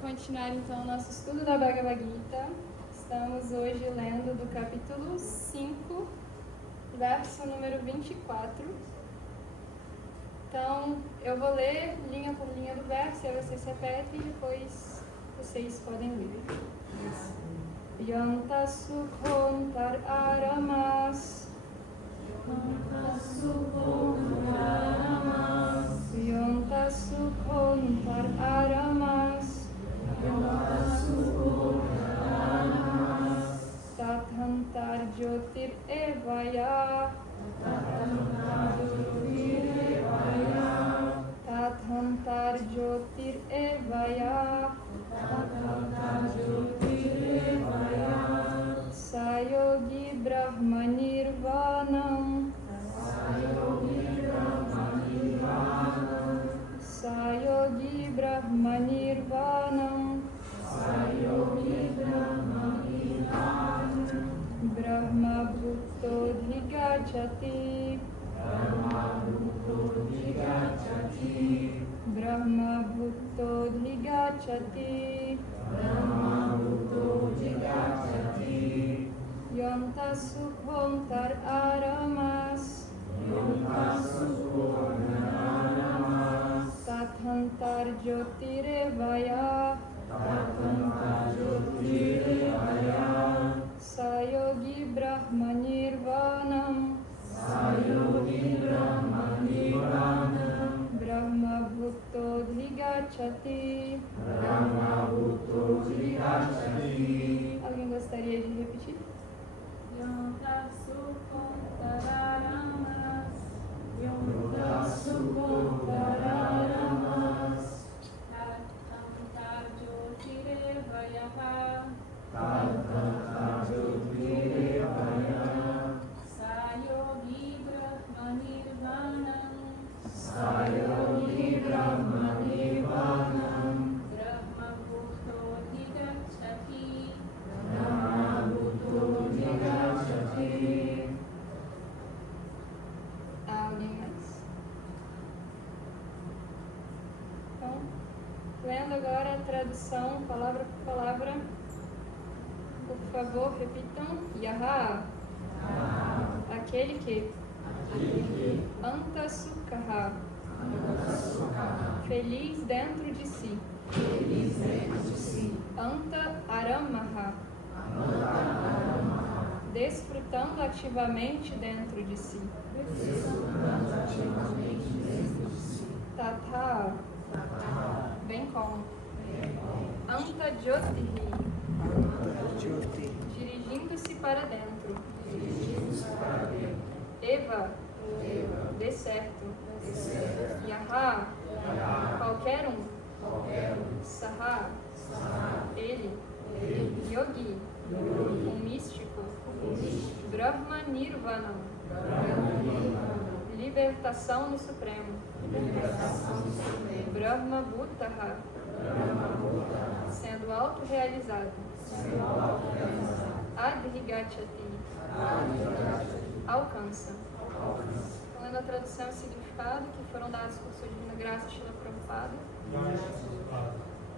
Continuar então o nosso estudo da Bhagavad Gita. Estamos hoje lendo do capítulo 5, verso número 24. Então, eu vou ler linha por linha do verso, aí vocês repetem e depois vocês podem ler. Yanta sukhontar aramas Yanta sukhontar aramas Tathantar jyotir evaya Tathantar jyotir evaya Sayo Sayogi Brahma Nirvanam. Sayogi Brahma Nirvanam. Brahma Bhutto Dhigachati. Brahma Bhutto Dhigachati. Yonta Sukhontar Aramas. Tathantar Jyotirevaya. Sayogi Brahma Nirvanam. Brahma Bhutto Dhigachati. Alguém gostaria de repetir? Yonta Sukhotaramas. Yonta Sukhotaramas. Tatantar Jyotirevaya. Sayogi Brahma Nirvanam. Brahma Bhutto Dhigachati. Alguém mais? Então, lendo agora a tradução, palavra por palavra. Por favor, repitam. Yaha. Aquele que. Anta Sukha. Feliz dentro de si. Anta Aramaha. Desfrutando ativamente dentro de si. Tatha. Bem como. Anta Jyotihi. Dirigindo-se para dentro. Eva. De certo. Yaha. Qualquer um. Saha. Ele. Yogi. Um místico. Brahma Nirvanam. Libertação no Supremo. Brahma Bhutaha. Sendo autorrealizado. Adhigachati. Alcança. Então, lendo a tradução e o significado que foram dados por Sua Divina Graça Srila Prabhupada.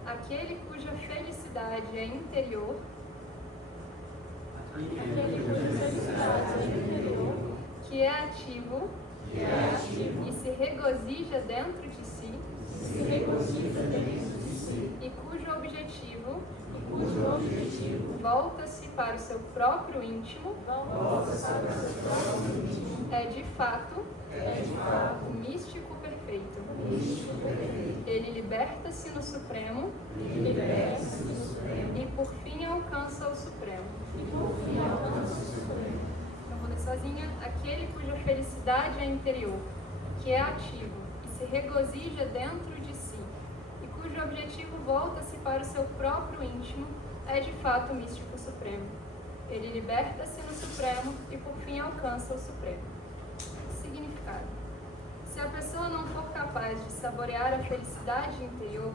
Aquele cuja felicidade é interior. Que é ativo. E se regozija dentro de si. E cujo objetivo volta-se para o seu próprio íntimo. É de fato o místico perfeito. Ele liberta-se no Supremo. E por fim alcança o Supremo. Então vou ler sozinha. Aquele cuja felicidade é interior, que é ativo e se regozija dentro de si, e cujo objetivo volta-se para o seu próprio íntimo, é de fato o místico supremo. Ele liberta-se no Supremo e por fim alcança o Supremo. Significado: se a pessoa não for capaz de saborear a felicidade interior,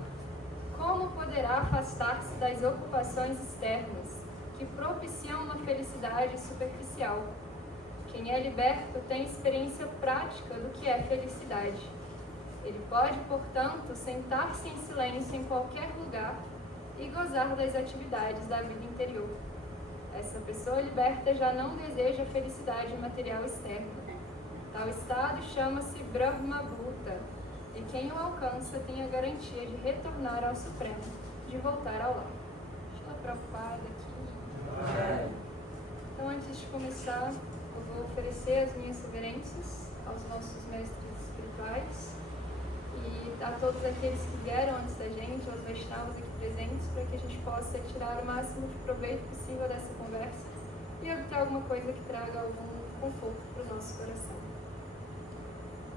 como poderá afastar-se das ocupações externas que propiciam uma felicidade superficial? Quem é liberto tem experiência prática do que é felicidade. Ele pode, portanto, sentar-se em silêncio em qualquer lugar e gozar das atividades da vida interior. Essa pessoa liberta já não deseja felicidade material externa. Tal estado chama-se Brahma Bhuta, e quem o alcança tem a garantia de retornar ao Supremo, de voltar ao lar. Estou preocupada aqui. Então, antes de começar, eu vou oferecer as minhas reverências aos nossos mestres espirituais e a todos aqueles que vieram antes da gente, aos Vaishnavas aqui presentes, para que a gente possa tirar o máximo de proveito possível dessa conversa e obter alguma coisa que traga algum conforto para o nosso coração.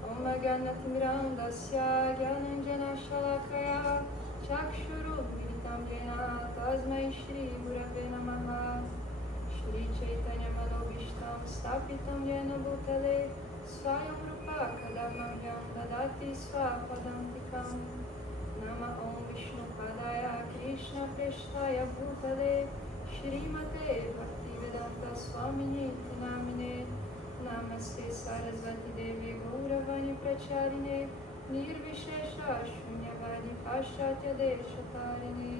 Om Ganatiram Dasya Gyananjana Shalakaya Chakshuru Militam Jena Tasmai Shri Gurave Namaha Shri Chaitanya Manobhishtam Stapitam Jena Bhutale Swayam Rupa Kadamahyam Dadati Swapadantikam Nama Om Vishnu Padaya Krishna Preshtaya Bhutale Shrimate Bhaktivedanta Swamini Namine Namaste Sarasvati Devi Gauravani Pracharine Nirvishesha Shunyavadi Paschatya Deshatarine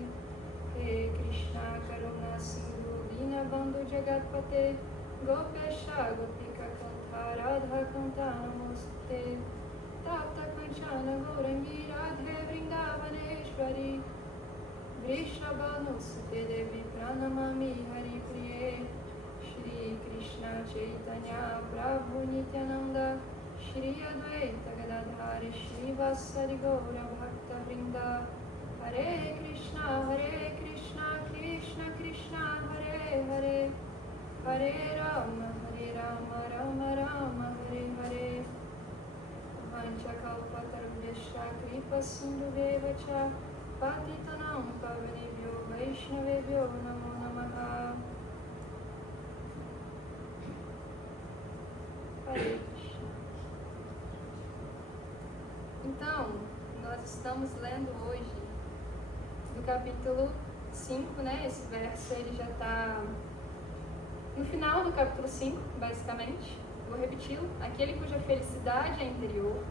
He Krishna Karuna Sindhu Dinabandhu Jagatpate Gopesha Gopika Kanta Radha Kanta Namaste Tapta Kanchana Gaurangi Radhe Vrindavaneshwari Vrishabhanu Sute Devi Pranamami Hari Priye Shri Krishna Chaitanya Prabhu Nityananda Shri Advaita Gadadhari Shri Vasari Gaura Bhakta Vrinda Hare Krishna Krishna Krishna Hare Hare Hare Rama Rama Rama Hare Hare Vancha Kalpatarubhyascha Kripa Sindhuveva Cha Patitanam Pavanebhyo Vaishnavebhyo Namo Namaha Hare Krishna. Então, nós estamos lendo hoje do capítulo 5, né? Esse verso ele já está no final do capítulo 5, basicamente. Vou repeti-lo. Aquele cuja felicidade é interior,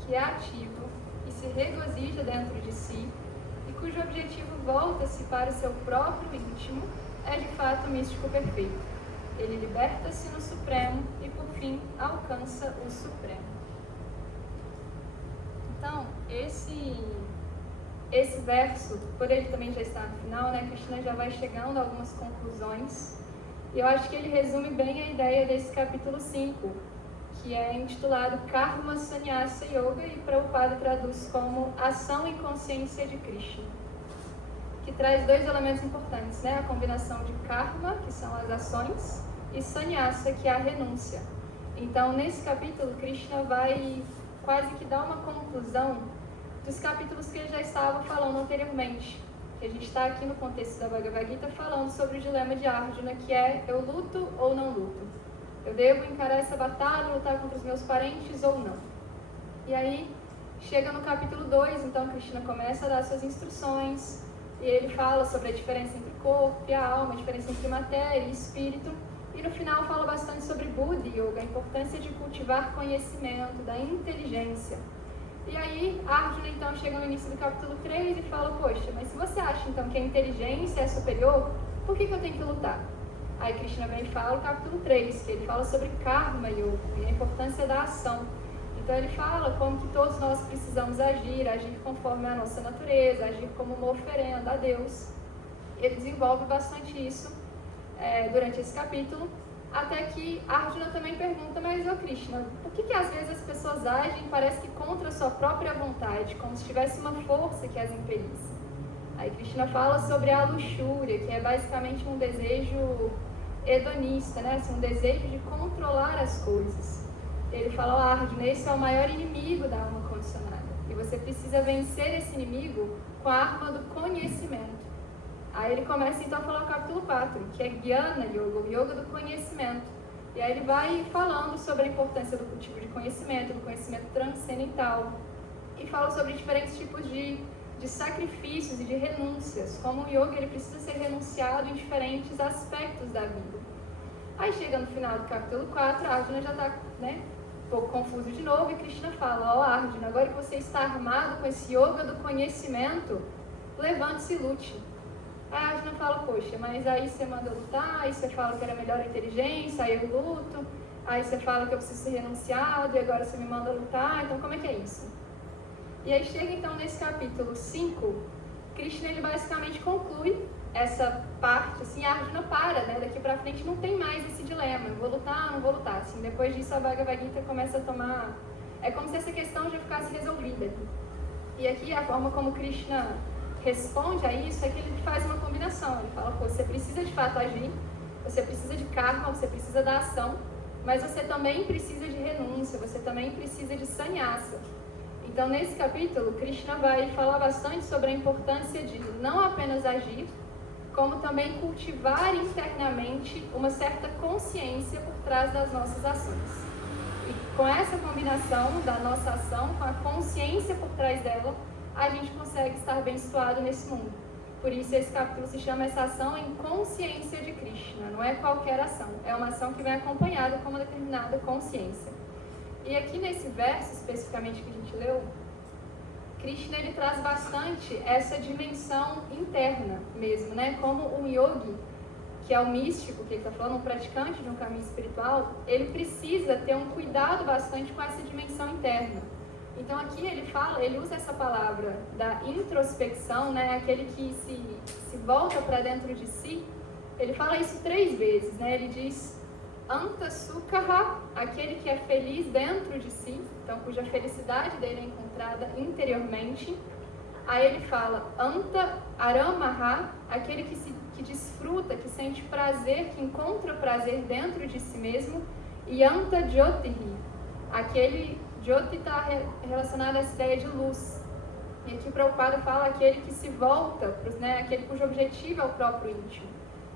que é ativo e se regozija dentro de si, e cujo objetivo volta-se para o seu próprio íntimo, é de fato místico perfeito. Ele liberta-se no Supremo e, por fim, alcança o Supremo. Então, esse verso, por ele também já está no final, né? Krishna já vai chegando a algumas conclusões. E eu acho que ele resume bem a ideia desse capítulo 5, que é intitulado Karma Sannyasa Yoga, e Prabhupada traduz como Ação e Consciência de Krishna, que traz dois elementos importantes, né? A combinação de karma, que são as ações, e sannyasa, que é a renúncia. Então, nesse capítulo, Krishna vai quase que dar uma conclusão dos capítulos que ele já estava falando anteriormente. Que a gente está aqui no contexto da Bhagavad Gita falando sobre o dilema de Arjuna, que é: eu luto ou não luto? Eu devo encarar essa batalha, lutar contra os meus parentes ou não? E aí, chega no capítulo 2, então Krishna começa a dar suas instruções, e ele fala sobre a diferença entre o corpo e a alma, a diferença entre matéria e espírito, e no final fala bastante sobre Buddhi Yoga, a importância de cultivar conhecimento, da inteligência. E aí, Arjuna então chega no início do capítulo 3 e fala: poxa, mas se você acha então que a inteligência é superior, por que eu tenho que lutar? Aí Krishna vem e fala o capítulo 3, que ele fala sobre Karma Yoga e a importância da ação. Então ele fala como que todos nós precisamos agir conforme a nossa natureza, agir como uma oferenda a Deus. Ele desenvolve bastante isso durante esse capítulo, até que Arjuna também pergunta: mas Krishna, por que às vezes as pessoas agem, parece que contra a sua própria vontade, como se tivesse uma força que as impelisse? Aí Krishna fala sobre a luxúria, que é basicamente um desejo hedonista, né? Assim, um desejo de controlar as coisas. Ele fala: Arjuna, esse é o maior inimigo da alma condicionada, e você precisa vencer esse inimigo com a arma do conhecimento. Aí ele começa então a falar o capítulo 4, que é Jnana Yoga, o Yoga do conhecimento. E aí ele vai falando sobre a importância do cultivo de conhecimento, do conhecimento transcendental, e fala sobre diferentes tipos de sacrifícios e de renúncias, como o yoga ele precisa ser renunciado em diferentes aspectos da vida. Aí chega no final do capítulo 4, Arjuna já está um pouco confuso de novo, e Krishna fala: Arjuna, agora que você está armado com esse yoga do conhecimento, levante-se e lute. Aí Arjuna fala: poxa, mas aí você manda lutar, aí você fala que era melhor a inteligência, aí eu luto, aí você fala que eu preciso ser renunciado, e agora você me manda lutar, então como é que é isso? E aí chega então nesse capítulo 5, Krishna ele basicamente conclui essa parte, assim, Arjuna para, daqui pra frente não tem mais esse dilema, eu vou lutar, não vou lutar, assim, depois disso a Bhagavad Gita começa a tomar, é como se essa questão já ficasse resolvida. E aqui a forma como Krishna responde a isso é que ele faz uma combinação, ele fala: pô, você precisa de fato agir, você precisa de karma, você precisa da ação, mas você também precisa de renúncia, você também precisa de sannyasa. Então, nesse capítulo, Krishna vai falar bastante sobre a importância de não apenas agir, como também cultivar internamente uma certa consciência por trás das nossas ações. E com essa combinação da nossa ação, com a consciência por trás dela, a gente consegue estar bem situado nesse mundo. Por isso esse capítulo se chama essa ação em consciência de Krishna. Não é qualquer ação, é uma ação que vem acompanhada com uma determinada consciência. E aqui nesse verso, especificamente que a gente leu, Krishna ele traz bastante essa dimensão interna mesmo, né? Como um yogi, que é o místico, que ele está falando, um praticante de um caminho espiritual, ele precisa ter um cuidado bastante com essa dimensão interna. Então aqui ele usa essa palavra da introspecção, né? Aquele que se volta para dentro de si. Ele fala isso 3 vezes, né? Ele diz Anta Sukha, aquele que é feliz dentro de si, então cuja felicidade dele é encontrada interiormente. Aí ele fala Anta Aramaha, aquele que desfruta, que sente prazer, que encontra prazer dentro de si mesmo. E Anta Jyotihi, aquele Jyoti está relacionado a essa ideia de luz. E aqui o Prabhupada fala aquele que se volta, né, aquele cujo objetivo é o próprio íntimo.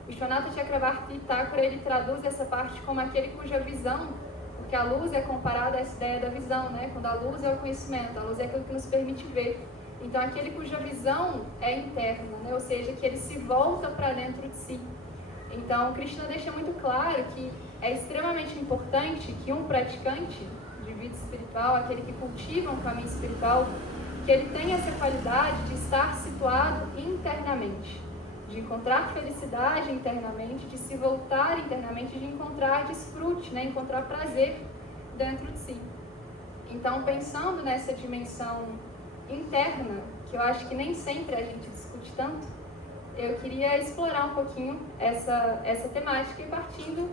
Vishwanatha Chakravarti Thakur, ele traduz essa parte como aquele cuja visão, porque a luz é comparada a essa ideia da visão, né? Quando a luz é o conhecimento, a luz é aquilo que nos permite ver. Então aquele cuja visão é interna, né? Ou seja, que ele se volta para dentro de si. Então Krishna deixa muito claro que é extremamente importante que um praticante de vida espiritual, aquele que cultiva um caminho espiritual, que ele tenha essa qualidade de estar situado internamente, de encontrar felicidade internamente, de se voltar internamente, de encontrar desfrute, né? Encontrar prazer dentro de si. Então, pensando nessa dimensão interna, que eu acho que nem sempre a gente discute tanto, eu queria explorar um pouquinho essa temática e partindo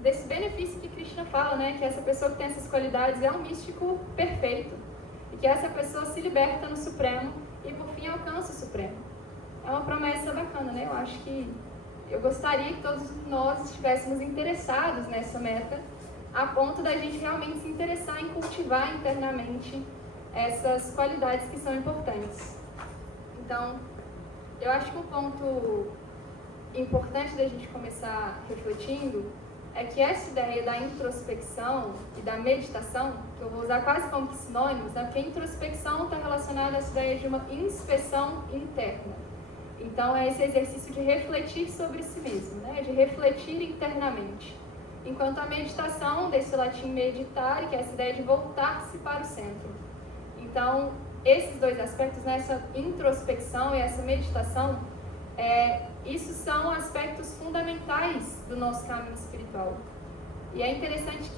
desse benefício que Krishna fala, né? Que essa pessoa que tem essas qualidades é um místico perfeito e que essa pessoa se liberta no Supremo e por fim alcança o Supremo. É uma promessa bacana, né? Eu acho que eu gostaria que todos nós estivéssemos interessados nessa meta, a ponto da gente realmente se interessar em cultivar internamente essas qualidades que são importantes. Então, eu acho que um ponto importante da gente começar refletindo é que essa ideia da introspecção e da meditação, que eu vou usar quase como sinônimos, né? Porque a introspecção está relacionada a essa ideia de uma inspeção interna. Então, é esse exercício de refletir sobre si mesmo, né? De refletir internamente. Enquanto a meditação, desse latim meditare, que é essa ideia de voltar-se para o centro. Então, esses 2 aspectos, né? Essa introspecção e essa meditação, isso são aspectos fundamentais do nosso caminho espiritual. E é interessante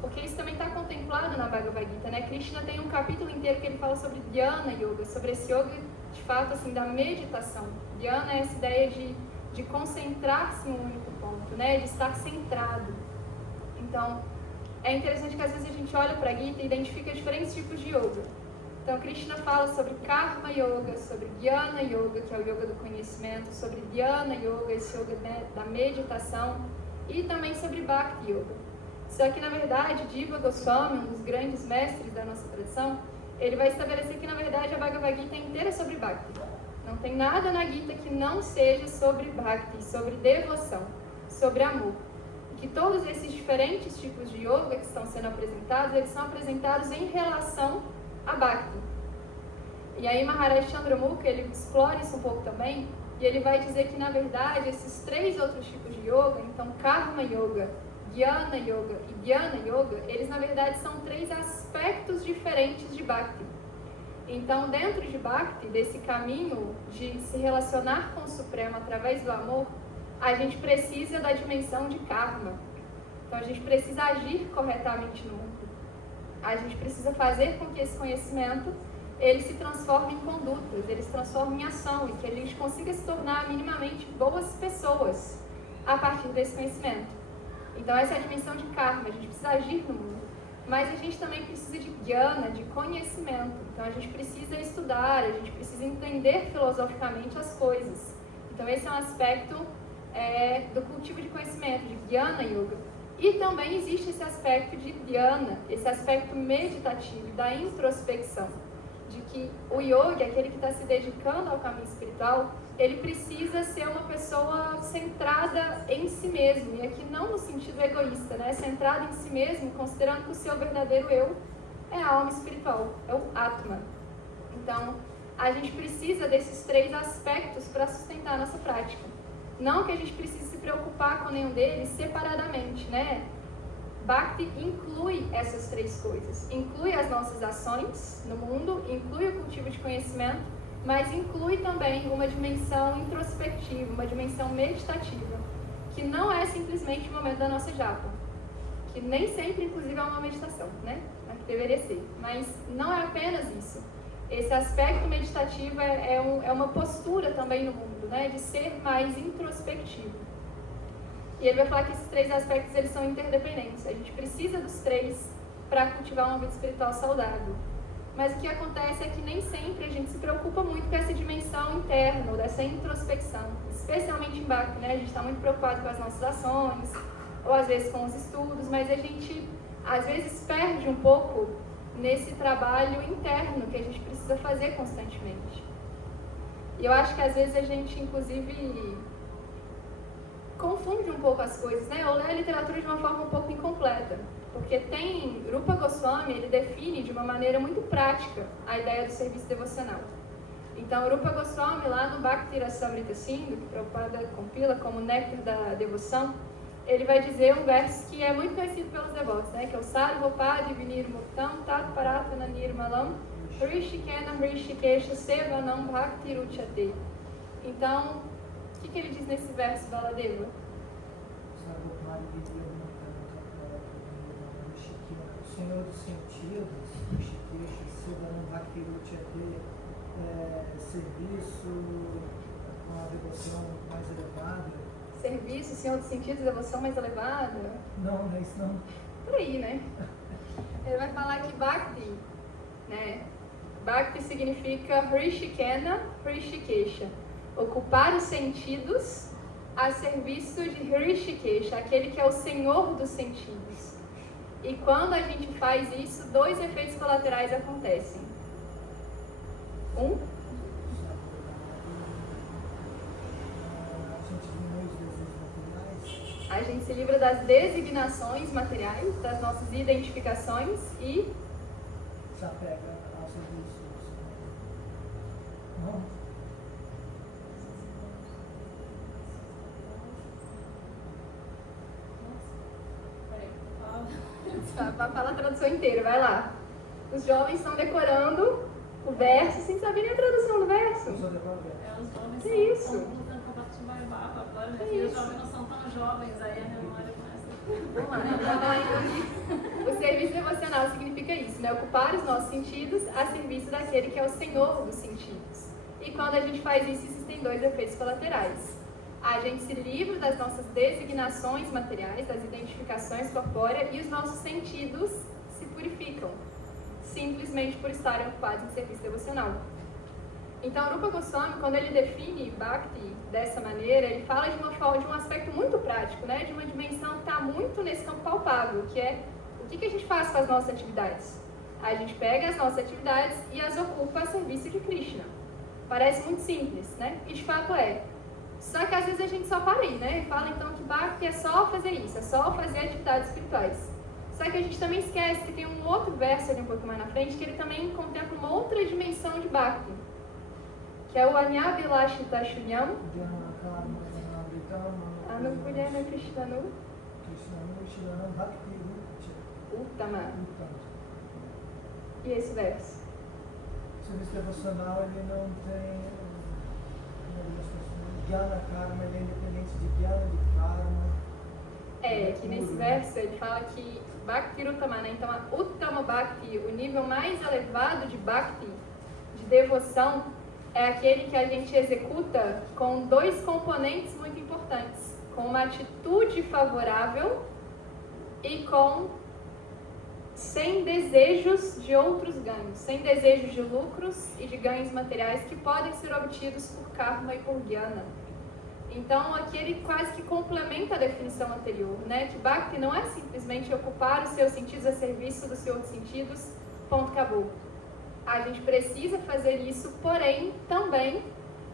porque isso também está contemplado na Bhagavad Gita, né? Krishna tem um capítulo inteiro que ele fala sobre Dhyana Yoga, sobre esse yoga, de fato, assim, da meditação. Dhyana é essa ideia de concentrar-se em um único ponto, né? De estar centrado. Então, é interessante que às vezes a gente olha para a Gita e identifica diferentes tipos de yoga. Então, Krishna fala sobre Karma Yoga, sobre Jnana Yoga, que é o yoga do conhecimento, sobre Dhyana Yoga, esse yoga, né, da meditação, e também sobre Bhakti Yoga. Só que, na verdade, Jiva Goswami, um dos grandes mestres da nossa tradição, ele vai estabelecer que, na verdade, a Bhagavad Gita inteira é sobre Bhakti. Não tem nada na Gita que não seja sobre Bhakti, sobre devoção, sobre amor. E que todos esses diferentes tipos de yoga que estão sendo apresentados, eles são apresentados em relação a Bhakti. E aí Maharaj Chandramukha, ele explora isso um pouco também, e ele vai dizer que, na verdade, esses 3 outros tipos de yoga, então Karma Yoga, Jnana Yoga e Dhyana Yoga, eles, na verdade, são 3 aspectos diferentes de Bhakti. Então, dentro de Bhakti, desse caminho de se relacionar com o Supremo através do amor, a gente precisa da dimensão de karma. Então, a gente precisa agir corretamente no mundo. A gente precisa fazer com que esse conhecimento ele se transforme em condutas, ele se transforme em ação e que a gente consiga se tornar minimamente boas pessoas a partir desse conhecimento. Então, essa é a dimensão de karma, a gente precisa agir no mundo. Mas a gente também precisa de jnana, de conhecimento. Então, a gente precisa estudar, a gente precisa entender filosoficamente as coisas. Então, esse é um aspecto do cultivo de conhecimento, de Jnana Yoga. E também existe esse aspecto de dhyana, esse aspecto meditativo, da introspecção. De que o yogi, aquele que está se dedicando ao caminho espiritual, ele precisa ser uma pessoa centrada em si mesmo, e aqui não no sentido egoísta, né? Centrada em si mesmo, considerando que o seu verdadeiro eu é a alma espiritual, é o Atma. Então, a gente precisa desses 3 aspectos para sustentar a nossa prática. Não que a gente precise se preocupar com nenhum deles separadamente, né? Bhakti inclui essas 3 coisas. Inclui as nossas ações no mundo, inclui o cultivo de conhecimento, mas inclui também uma dimensão introspectiva, uma dimensão meditativa, que não é simplesmente o momento da nossa japa, que nem sempre, inclusive, é uma meditação, né? É que deveria ser. Mas não é apenas isso. Esse aspecto meditativo é uma postura também no mundo, né? De ser mais introspectivo. E ele vai falar que esses 3 aspectos eles são interdependentes. A gente precisa dos 3 para cultivar uma vida espiritual saudável. Mas o que acontece é que nem sempre a gente se preocupa muito com essa dimensão interna, ou dessa introspecção. Especialmente em Bhakti, né? A gente está muito preocupado com as nossas ações, ou às vezes com os estudos, mas a gente às vezes perde um pouco nesse trabalho interno que a gente precisa fazer constantemente. E eu acho que às vezes a gente, inclusive, confunde um pouco as coisas, né? Ou lê a literatura de uma forma um pouco incompleta. Porque tem, Rupa Goswami, ele define de uma maneira muito prática a ideia do serviço devocional. Então, Rupa Goswami, lá no Bhakti Rasamrita Sindhu, que Prabhupada compila como Néctar da Devoção, ele vai dizer um verso que é muito conhecido pelos devotos, né? Que é o Sarvopadi Vinir Muktam Tat Paratana Nirmalam Rishikenam Rishikesha Sevanam Bhakti Ruchate. Então, o que ele diz nesse verso, Baladeva? Sarvopadi Vinir Muktam Tat Paratana Rishikenam, o Senhor dos Sentidos, Rishikesha Sevanam Bhakti Ruchate, serviço com a devoção mais elevada. Serviço, Senhor dos Sentidos, devoção mais elevada? Não é isso não. Por aí, né? Ele vai falar que Bhakti, né? Bhakti significa Hrishikena, Hrishikesha. Ocupar os sentidos a serviço de Hrishikesha, aquele que é o Senhor dos sentidos. E quando a gente faz isso, 2 efeitos colaterais acontecem. A gente se livra das designações materiais, das nossas identificações e se apega ao serviço. Não? Fala a tradução inteira, vai lá. Os jovens estão decorando o verso sem saber nem a tradução do verso. Eu só decoro o verso. Os jovens Que isso? estão lutando com a parte mais baixo agora, né? E os jovens não são tão jovens, aí a memória começa. Vamos lá, então, o serviço devocional significa isso, né? Ocupar os nossos sentidos a serviço daquele que é o Senhor dos sentidos. E quando a gente faz isso, existem 2 efeitos colaterais. A gente se livra das nossas designações materiais, das identificações corpóreas, e os nossos sentidos se purificam, simplesmente por estarem ocupados em serviço devocional. Então, Rupa Goswami, quando ele define Bhakti dessa maneira, ele fala de um aspecto muito prático, né? De uma dimensão que está muito nesse campo palpável, que é o que a gente faz com as nossas atividades. A gente pega as nossas atividades e as ocupa a serviço de Krishna. Parece muito simples, né? E de fato é. Só que às vezes a gente só para aí, né? E fala então que Bhakti é só fazer isso, é só fazer atividades espirituais. Só que a gente também esquece que tem um outro verso ali um pouco mais na frente, que ele também contempla uma outra dimensão de Bhakti, que é o Anyabilashita Shunyam, Anupurana Krishnanu, Uttama. E esse verso? O serviço devocional, ele não tem Jnana Karma, ele é independente de Jnana, de Karma. Que nesse verso ele fala que Bhakti Uttamana, então a Uttama Bhakti, o nível mais elevado de Bhakti, de devoção, é aquele que a gente executa com 2 componentes muito importantes, com uma atitude favorável e sem desejos de outros ganhos, sem desejos de lucros e de ganhos materiais que podem ser obtidos por karma e por jnana. Então, aqui ele quase que complementa a definição anterior, né? Que Bhakti não é simplesmente ocupar os seus sentidos a serviço dos seus sentidos, ponto, acabou. A gente precisa fazer isso, porém, também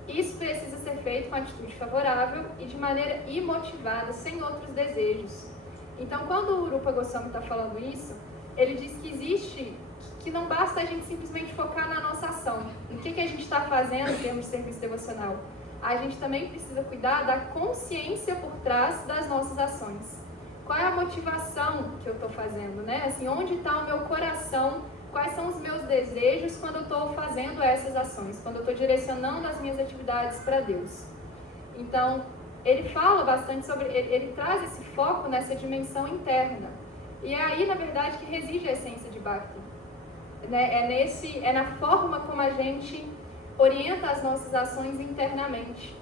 Isso precisa ser feito com atitude favorável e de maneira imotivada, sem outros desejos. Então, quando o Rupa Goswami está falando isso, ele diz que não basta a gente simplesmente focar na nossa ação, no que a gente está fazendo em termos de serviço devocional. A gente também precisa cuidar da consciência por trás das nossas ações. Qual é a motivação que eu estou fazendo, né? Assim, onde está o meu coração? Quais são os meus desejos quando eu estou fazendo essas ações? Quando eu estou direcionando as minhas atividades para Deus? Então, ele fala bastante sobre... Ele traz esse foco nessa dimensão interna. E é aí, na verdade, que reside a essência de Bhakti. É na forma como a gente orienta as nossas ações internamente.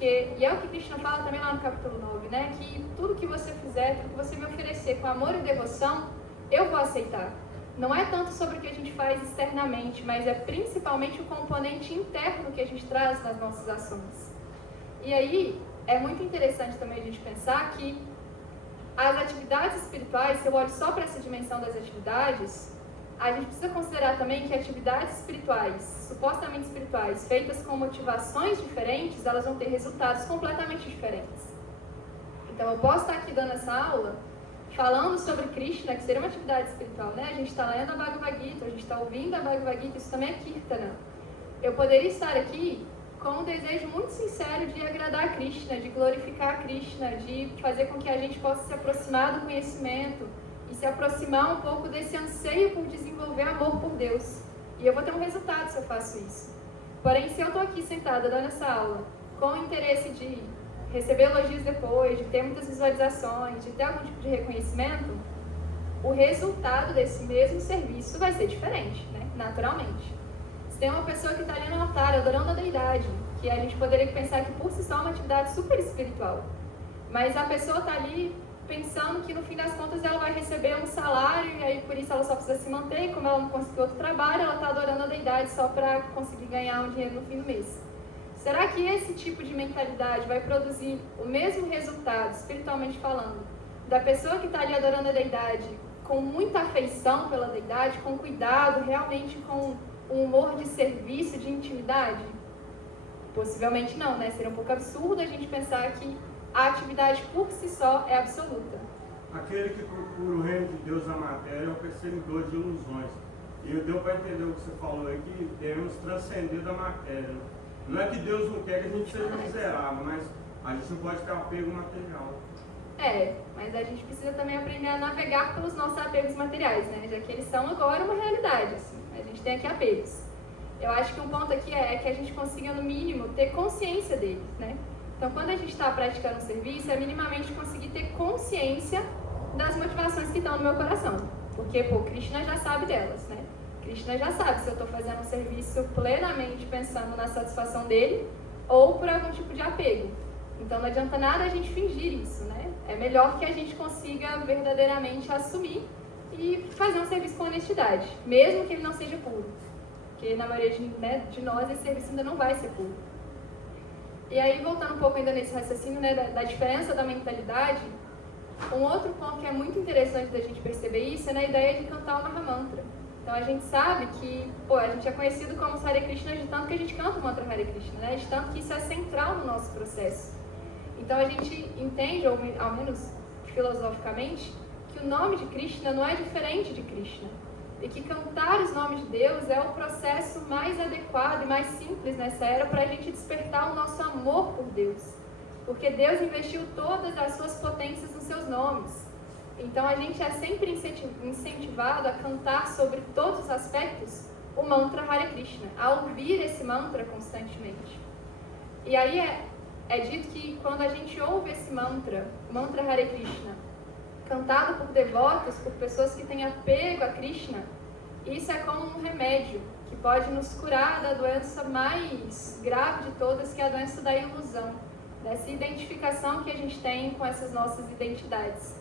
E é o que Krishna fala também lá no capítulo 9, né? Que tudo que você fizer, tudo que você me oferecer com amor e devoção, eu vou aceitar. Não é tanto sobre o que a gente faz externamente, mas é principalmente o componente interno que a gente traz nas nossas ações. E aí, é muito interessante também a gente pensar que as atividades espirituais, se eu olho só para essa dimensão das atividades, a gente precisa considerar também que atividades espirituais, supostamente espirituais, feitas com motivações diferentes, elas vão ter resultados completamente diferentes. Então, eu posso estar aqui dando essa aula, falando sobre Krishna, que seria uma atividade espiritual, né? A gente está lendo a Bhagavad Gita, a gente está ouvindo a Bhagavad Gita, isso também é Kirtana. Eu poderia estar aqui com um desejo muito sincero de agradar a Krishna, de glorificar a Krishna, de fazer com que a gente possa se aproximar do conhecimento e se aproximar um pouco desse anseio por desenvolver amor por Deus. E eu vou ter um resultado se eu faço isso. Porém, se eu estou aqui sentada dando essa aula com o interesse de receber elogios depois, de ter muitas visualizações, de ter algum tipo de reconhecimento, o resultado desse mesmo serviço vai ser diferente, né? Naturalmente. Se tem uma pessoa que está ali no altar adorando a deidade, que a gente poderia pensar que por si só é uma atividade super espiritual, mas a pessoa está ali pensando que no fim das contas ela vai receber um salário e aí por isso ela só precisa se manter, e como ela não conseguiu outro trabalho, ela está adorando a deidade só para conseguir ganhar um dinheiro no fim do mês. Será que esse tipo de mentalidade vai produzir o mesmo resultado, espiritualmente falando, da pessoa que está ali adorando a deidade com muita afeição pela deidade, com cuidado, realmente com um humor de serviço, de intimidade? Possivelmente não, né? Seria um pouco absurdo a gente pensar que a atividade por si só é absoluta. Aquele que procura o reino de Deus na matéria é um perseguidor de ilusões. E deu para entender o que você falou aí, que devemos transcender da matéria. Não é que Deus não quer que a gente seja miserável, mas a gente não pode ter apego material. Mas a gente precisa também aprender a navegar pelos nossos apegos materiais, né? Já que eles são agora uma realidade, assim. A gente tem aqui apegos. Eu acho que um ponto aqui é que a gente consiga, no mínimo, ter consciência deles, né? Então, quando a gente está praticando um serviço, é minimamente conseguir ter consciência das motivações que estão no meu coração. Porque, Krishna já sabe delas, né? Krishna já sabe se eu estou fazendo um serviço plenamente pensando na satisfação dele ou por algum tipo de apego. Então, não adianta nada a gente fingir isso, né? É melhor que a gente consiga verdadeiramente assumir e fazer um serviço com honestidade, mesmo que ele não seja puro. Porque, na maioria de nós, esse serviço ainda não vai ser puro. E aí, voltando um pouco ainda nesse raciocínio, né, da diferença da mentalidade, um outro ponto que é muito interessante da gente perceber isso é na ideia de cantar o Mahamantra. Então, a gente sabe que, a gente é conhecido como Hare Krishna de tanto que a gente canta o mantra Hare Krishna, né? De tanto que isso é central no nosso processo. Então, a gente entende, ou ao menos filosoficamente, que o nome de Krishna não é diferente de Krishna. E que cantar os nomes de Deus é o processo mais adequado e mais simples nessa era para a gente despertar o nosso amor por Deus. Porque Deus investiu todas as suas potências nos seus nomes. Então a gente é sempre incentivado a cantar sobre todos os aspectos o mantra Hare Krishna, a ouvir esse mantra constantemente. E aí é dito que quando a gente ouve esse mantra, o mantra Hare Krishna, cantado por devotos, por pessoas que têm apego a Krishna, isso é como um remédio que pode nos curar da doença mais grave de todas, que é a doença da ilusão, dessa identificação que a gente tem com essas nossas identidades.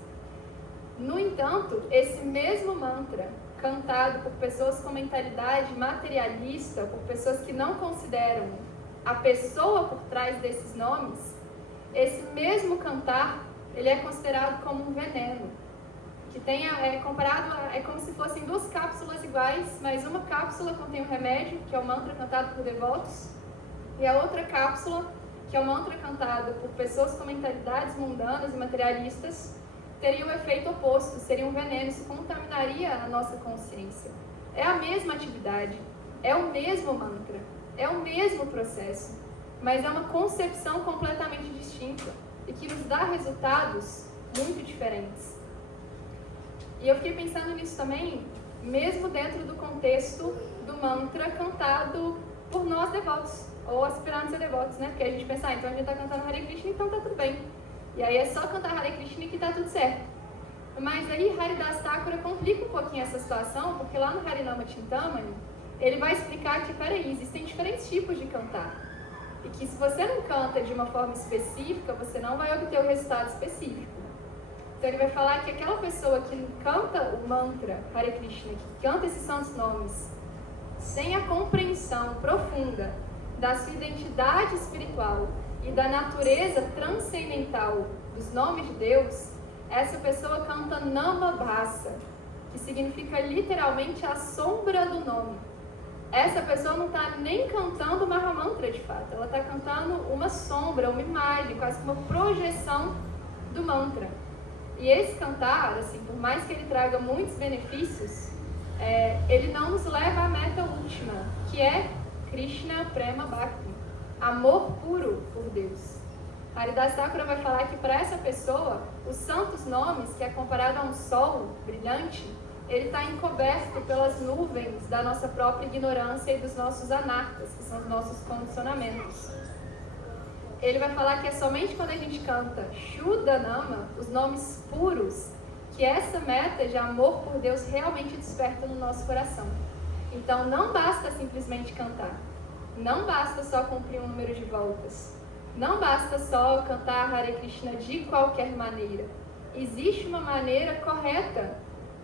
No entanto, esse mesmo mantra, cantado por pessoas com mentalidade materialista, por pessoas que não consideram a pessoa por trás desses nomes, esse mesmo cantar, ele é considerado como um veneno, que é como se fossem duas cápsulas iguais, mas uma cápsula contém o remédio, que é o mantra cantado por devotos, E a outra cápsula, que é um mantra cantado por pessoas com mentalidades mundanas e materialistas, teria o efeito oposto, seria um veneno, isso contaminaria a nossa consciência. É a mesma atividade, é o mesmo mantra, é o mesmo processo, mas é uma concepção completamente distinta e que nos dá resultados muito diferentes. E eu fiquei pensando nisso também, mesmo dentro do contexto do mantra cantado por nós devotos, ou aspirantes a devotos, né? Porque a gente pensa, então a gente está cantando Hare Krishna, então tá tudo bem. E aí é só cantar Hare Krishna que tá tudo certo. Mas aí Haridas Thakura complica um pouquinho essa situação, porque lá no Harinama Chintamani, ele vai explicar que, peraí, existem diferentes tipos de cantar. E que se você não canta de uma forma específica, você não vai obter o resultado específico. Então ele vai falar que aquela pessoa que canta o mantra Hare Krishna, que canta esses santos nomes, sem a compreensão profunda da sua identidade espiritual e da natureza transcendental dos nomes de Deus, essa pessoa canta Namabhasa, que significa literalmente a sombra do nome. Essa pessoa não está nem cantando Mahamantra de fato, ela está cantando uma sombra, uma imagem, quase uma projeção do mantra. E esse cantar, assim, por mais que ele traga muitos benefícios, ele não nos leva à meta última, que é Krishna Prema Bhakti, amor puro por Deus. Haridas Thakura vai falar que para essa pessoa, os santos nomes, que é comparado a um sol brilhante, ele está encoberto pelas nuvens da nossa própria ignorância e dos nossos anartas, que são os nossos condicionamentos. Ele vai falar que é somente quando a gente canta Shuddhanama, os nomes puros, que essa meta de amor por Deus realmente desperta no nosso coração. Então não basta simplesmente cantar, não basta só cumprir um número de voltas, não basta só cantar Hare Krishna de qualquer maneira. Existe uma maneira correta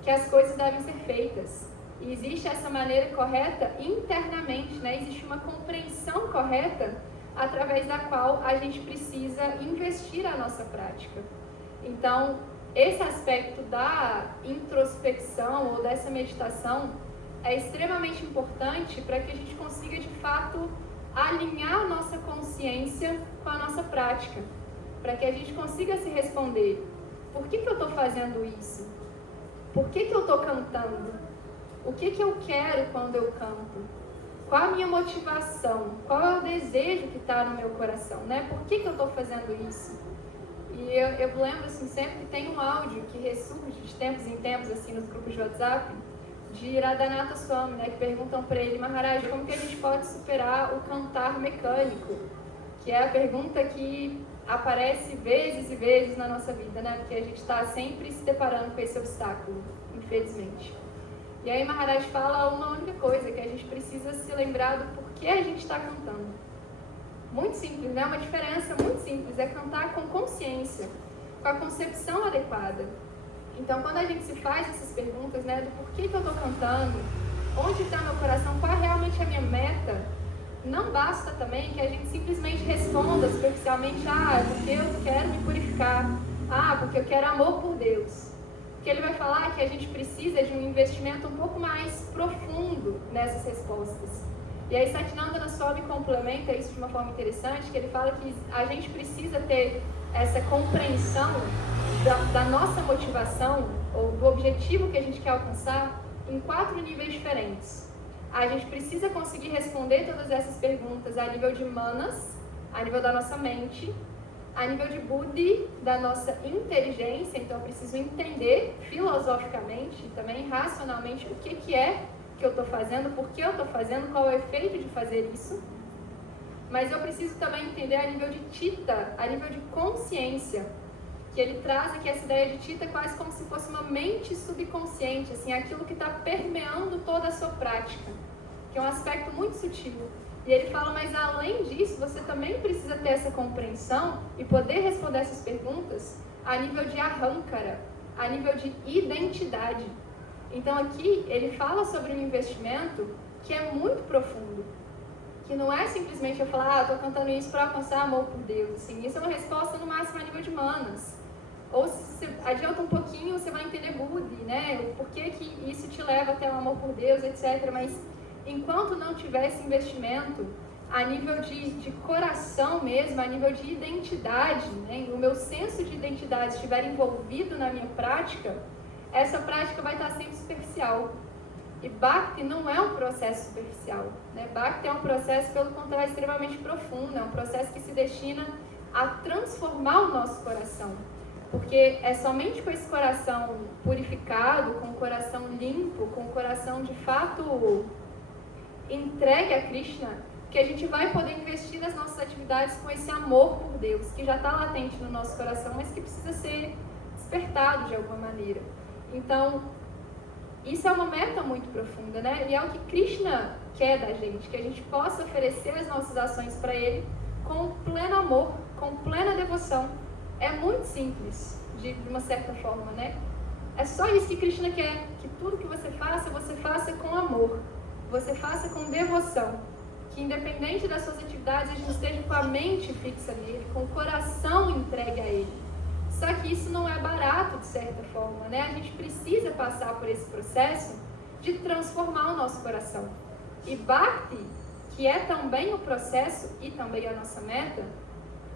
que as coisas devem ser feitas. E existe essa maneira correta internamente, né? Existe uma compreensão correta através da qual a gente precisa investir a nossa prática. Então, esse aspecto da introspecção ou dessa meditação é extremamente importante para que a gente consiga, de fato, alinhar a nossa consciência com a nossa prática. Para que a gente consiga se responder, por que eu estou fazendo isso? Por que eu estou cantando? O que eu quero quando eu canto? Qual a minha motivação? Qual é o desejo que está no meu coração? Né? Por que eu estou fazendo isso? E eu lembro assim, sempre que tem um áudio que ressurge de tempos em tempos assim, nos grupos de WhatsApp, de Radhanatha Swami, né, que perguntam para ele, Maharaj, como que a gente pode superar o cantar mecânico? Que é a pergunta que aparece vezes e vezes na nossa vida, né? Porque a gente está sempre se deparando com esse obstáculo, infelizmente. E aí Maharaj fala uma única coisa, que a gente precisa se lembrar do porquê a gente está cantando. Muito simples, né? Uma diferença muito simples, é cantar com consciência, com a concepção adequada. Então, quando a gente se faz essas perguntas, né, do porquê que eu estou cantando, onde está meu coração, qual é realmente a minha meta, não basta também que a gente simplesmente responda superficialmente, é porque eu quero me purificar, porque eu quero amor por Deus. O que ele vai falar é que a gente precisa de um investimento um pouco mais profundo nessas respostas. E aí Satyananda Swami complementa isso de uma forma interessante, que ele fala que a gente precisa ter essa compreensão da nossa motivação, ou do objetivo que a gente quer alcançar, em 4 níveis diferentes. A gente precisa conseguir responder todas essas perguntas a nível de manas, a nível da nossa mente, a nível de buddhi, da nossa inteligência, então eu preciso entender filosoficamente e também racionalmente o que é que eu estou fazendo, por que eu estou fazendo, qual é o efeito de fazer isso. Mas eu preciso também entender a nível de chitta, a nível de consciência, que ele traz aqui essa ideia de chitta quase como se fosse uma mente subconsciente, assim, aquilo que está permeando toda a sua prática, que é um aspecto muito sutil. E ele fala, mas além disso, você também precisa ter essa compreensão e poder responder essas perguntas a nível de ahankara, a nível de identidade. Então aqui ele fala sobre um investimento que é muito profundo, que não é simplesmente eu falar, estou cantando isso para alcançar amor por Deus. Assim, isso é uma resposta no máximo a nível de manas. Ou se você adianta um pouquinho, você vai entender buddhi, né? Por que isso te leva até o amor por Deus, etc. Mas enquanto não tiver esse investimento, a nível de coração mesmo, a nível de identidade, né? O meu senso de identidade estiver envolvido na minha prática, essa prática vai estar sempre superficial. E Bhakti não é um processo superficial, né? Bhakti é um processo, pelo contrário, extremamente profundo, é um processo que se destina a transformar o nosso coração. Porque é somente com esse coração purificado, com o coração limpo, com o coração de fato entregue a Krishna, que a gente vai poder investir nas nossas atividades com esse amor por Deus, que já está latente no nosso coração, mas que precisa ser despertado de alguma maneira. Então, isso é uma meta muito profunda, né? E é o que Krishna quer da gente, que a gente possa oferecer as nossas ações para Ele com pleno amor, com plena devoção. É muito simples, de uma certa forma, né? É só isso que Krishna quer, que tudo que você faça com amor, você faça com devoção, que independente das suas atividades, a gente esteja com a mente fixa nele, com o coração entregue a Ele. Só que isso não é barato, de certa forma, né? A gente precisa passar por esse processo de transformar o nosso coração. E Bhakti, que é também o processo e também a nossa meta,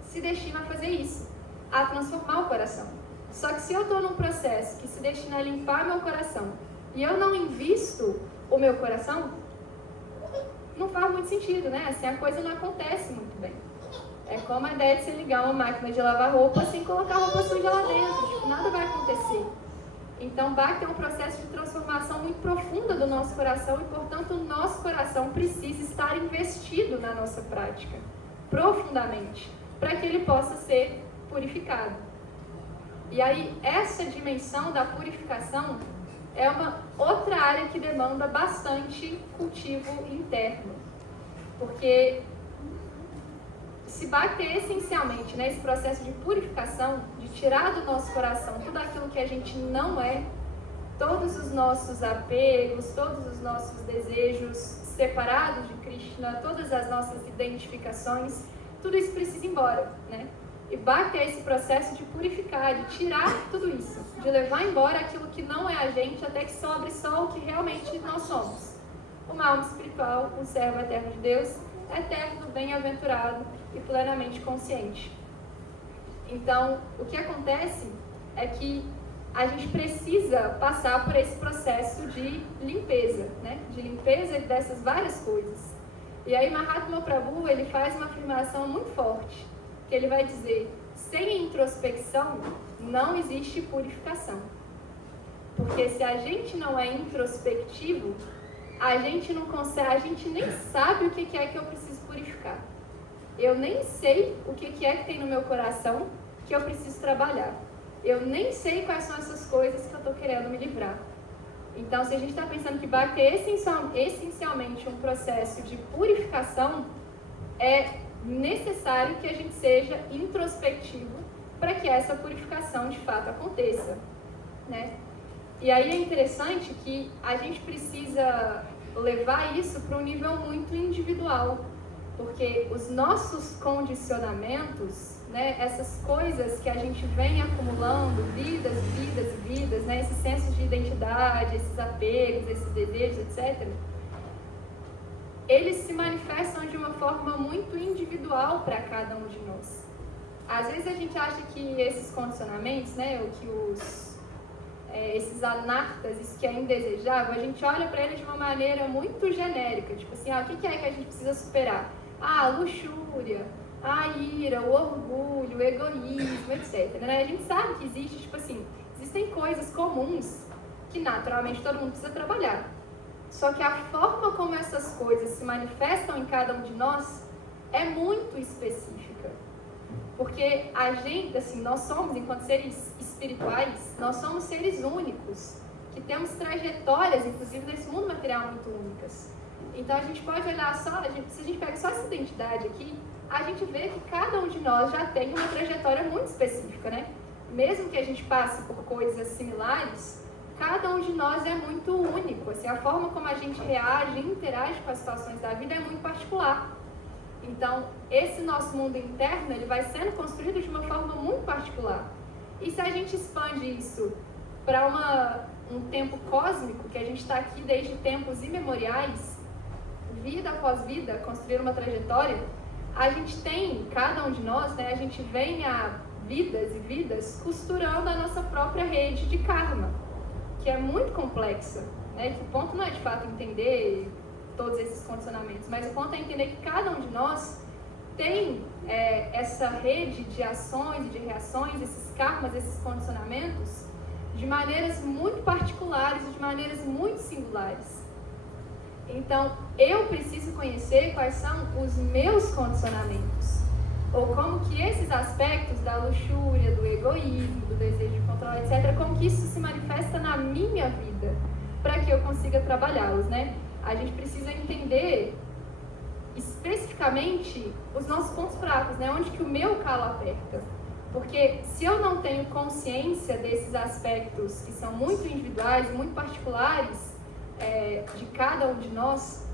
se destina a fazer isso, a transformar o coração. Só que se eu estou num processo que se destina a limpar meu coração e eu não invisto o meu coração, não faz muito sentido, né? Assim a coisa não acontece muito bem. É como a ideia de você ligar uma máquina de lavar roupa sem colocar roupa suja lá dentro. Tipo, nada vai acontecer. Então, Bhakti é um processo de transformação muito profunda do nosso coração e, portanto, o nosso coração precisa estar investido na nossa prática, profundamente, para que ele possa ser purificado. E aí, essa dimensão da purificação é uma outra área que demanda bastante cultivo interno. Porque se Bhakti é essencialmente, né, esse processo de purificação, de tirar do nosso coração tudo aquilo que a gente não é, todos os nossos apegos, todos os nossos desejos separados de Krishna, todas as nossas identificações, tudo isso precisa ir embora, né? E Bhakti é esse processo de purificar, de tirar tudo isso, de levar embora aquilo que não é a gente, até que sobre só o que realmente nós somos. Uma alma espiritual, um servo eterno de Deus, eterno, bem-aventurado e plenamente consciente. Então, o que acontece é que a gente precisa passar por esse processo de limpeza, né? De limpeza dessas várias coisas. E aí Mahatma Prabhu, ele faz uma afirmação muito forte, que ele vai dizer: sem introspecção não existe purificação. Porque se a gente não é introspectivo, a gente não consegue, a gente nem sabe o que é que eu preciso purificar. Eu nem sei o que é que tem no meu coração que eu preciso trabalhar. Eu nem sei quais são essas coisas que eu estou querendo me livrar. Então, se a gente está pensando que Bhakti é essencialmente um processo de purificação, é necessário que a gente seja introspectivo para que essa purificação de fato aconteça, né? E aí é interessante que a gente precisa levar isso para um nível muito individual, porque os nossos condicionamentos, né, essas coisas que a gente vem acumulando, vidas, né, esse senso de identidade, esses apegos, esses desejos, etc., eles se manifestam de uma forma muito individual para cada um de nós. Às vezes a gente acha que esses condicionamentos, né, ou que esses anartas, isso que é indesejável, a gente olha para eles de uma maneira muito genérica, tipo assim, o que é que a gente precisa superar? A luxúria, a ira, o orgulho, o egoísmo, etc. Né? A gente sabe que existe, tipo assim, existem coisas comuns que naturalmente todo mundo precisa trabalhar. Só que a forma como essas coisas se manifestam em cada um de nós é muito específica. Porque a gente, assim, nós somos, enquanto seres espirituais, nós somos seres únicos, que temos trajetórias, inclusive nesse mundo material, muito únicas. Então a gente pode olhar só, se a gente pega só essa identidade aqui, a gente vê que cada um de nós já tem uma trajetória muito específica, né? Mesmo que a gente passe por coisas similares, cada um de nós é muito único, assim, a forma como a gente reage e interage com as situações da vida é muito particular. Então, esse nosso mundo interno, ele vai sendo construído de uma forma muito particular. E se a gente expande isso para um tempo cósmico, que a gente está aqui desde tempos imemoriais, vida após vida, construir uma trajetória, a gente tem, cada um de nós, né, a gente vem a vidas e vidas costurando a nossa própria rede de karma, que é muito complexa, né? Que o ponto não é de fato entender todos esses condicionamentos, mas o ponto é entender que cada um de nós tem essa rede de ações e de reações, esses karmas, esses condicionamentos, de maneiras muito particulares e de maneiras muito singulares. Então, eu preciso conhecer quais são os meus condicionamentos, ou como que esses aspectos da luxúria, do egoísmo, do desejo de controle, etc., como que isso se manifesta na minha vida, para que eu consiga trabalhá-los, né? A gente precisa entender especificamente os nossos pontos fracos, né? Onde que o meu calo aperta. Porque se eu não tenho consciência desses aspectos que são muito individuais, muito particulares de cada um de nós,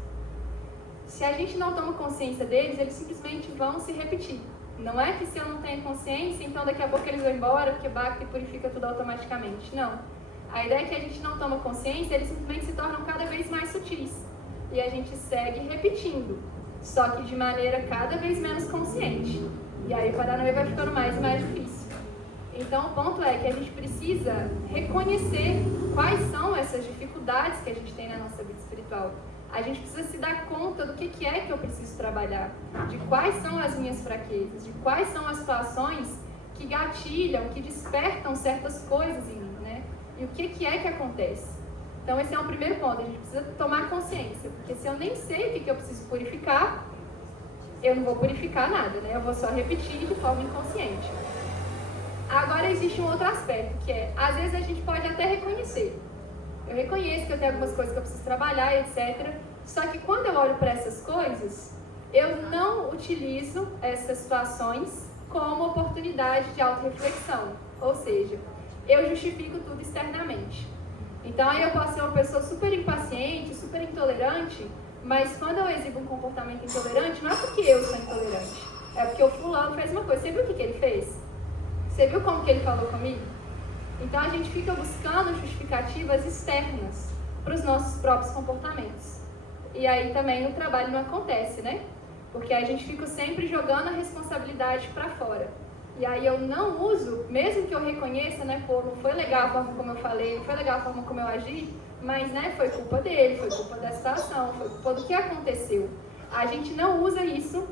se a gente não toma consciência deles, eles simplesmente vão se repetir. Não é que se eu não tenho consciência, então daqui a pouco eles vão embora, porque Bhakti purifica tudo automaticamente. Não. A ideia é que a gente não toma consciência, eles simplesmente se tornam cada vez mais sutis. E a gente segue repetindo, só que de maneira cada vez menos consciente. E aí o Paranauê vai ficando mais e mais difícil. Então o ponto é que a gente precisa reconhecer quais são essas dificuldades que a gente tem na nossa vida espiritual. A gente precisa se dar conta do que é que eu preciso trabalhar, de quais são as minhas fraquezas, de quais são as situações que gatilham, que despertam certas coisas em mim, né? E o que é que acontece. Então esse é um primeiro ponto, a gente precisa tomar consciência, porque se eu nem sei o que eu preciso purificar, eu não vou purificar nada, né? Eu vou só repetir de forma inconsciente. Agora existe um outro aspecto, que é, às vezes a gente pode até reconhecer. Eu reconheço que eu tenho algumas coisas que eu preciso trabalhar, etc. Só que quando eu olho para essas coisas, eu não utilizo essas situações como oportunidade de autorreflexão. Ou seja, eu justifico tudo externamente. Então aí eu posso ser uma pessoa super impaciente, super intolerante, mas quando eu exibo um comportamento intolerante, não é porque eu sou intolerante, é porque o fulano fez uma coisa. Você viu o que ele fez? Você viu como que ele falou comigo? Então a gente fica buscando justificativas externas para os nossos próprios comportamentos. E aí também o trabalho não acontece, né? Porque a gente fica sempre jogando a responsabilidade para fora. E aí eu não uso, mesmo que eu reconheça, né? Pô, não foi legal a forma como eu falei, não foi legal a forma como eu agi, mas, né, foi culpa dele, foi culpa da situação, foi culpa do que aconteceu. A gente não usa isso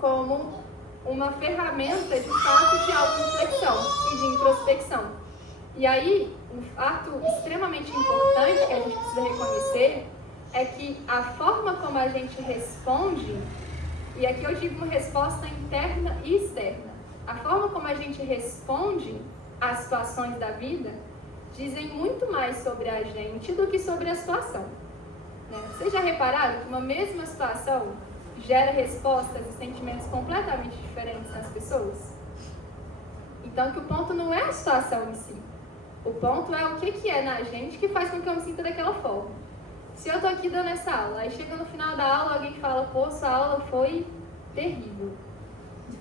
como uma ferramenta de fato de auto-reflexão e de introspecção. E aí, um fato extremamente importante que a gente precisa reconhecer é que a forma como a gente responde, e aqui eu digo uma resposta interna e externa, a forma como a gente responde às situações da vida dizem muito mais sobre a gente do que sobre a situação. Né? Vocês já repararam que uma mesma situação gera respostas e sentimentos completamente diferentes nas pessoas? Então, que o ponto não é a situação em si. O ponto é o que é na gente que faz com que eu me sinta daquela forma. Se eu tô aqui dando essa aula, aí chega no final da aula, alguém fala, pô, essa aula foi terrível.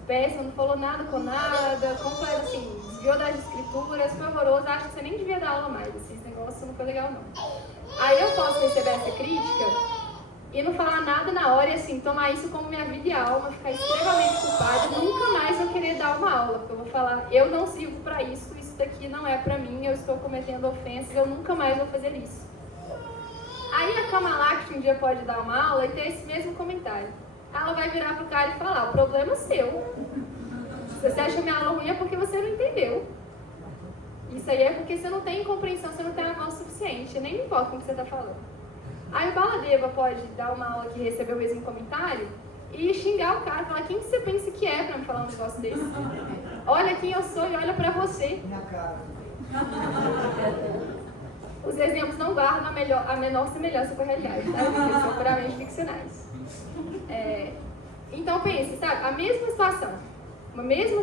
Péssimo, não falou nada com nada, completo, assim, desviou das escrituras, foi horroroso, acho que você nem devia dar aula mais, esse negócio não foi legal não. Aí eu posso receber essa crítica e não falar nada na hora e assim, tomar isso como minha vida e alma, ficar extremamente culpada e nunca mais eu querer dar uma aula, porque eu vou falar, eu não sirvo pra isso, isso daqui não é pra mim, eu estou cometendo ofensas, eu nunca mais vou fazer isso. Aí a Kamalakshmi um dia pode dar uma aula e ter esse mesmo comentário. Ela vai virar pro cara e falar, o problema é seu. Se você acha minha aula ruim é porque você não entendeu. Isso aí é porque você não tem compreensão, você não tem avanço suficiente, nem me importa com o que você está falando. Aí o Baladeva pode dar uma aula que recebeu o mesmo comentário e xingar o cara, falar, quem que você pensa que é pra me falar um negócio desse? Olha quem eu sou e olha pra você. Minha cara. Os exemplos não guardam a menor semelhança com a realidade, tá? Eles são puramente ficcionais. Então pense, sabe, a mesma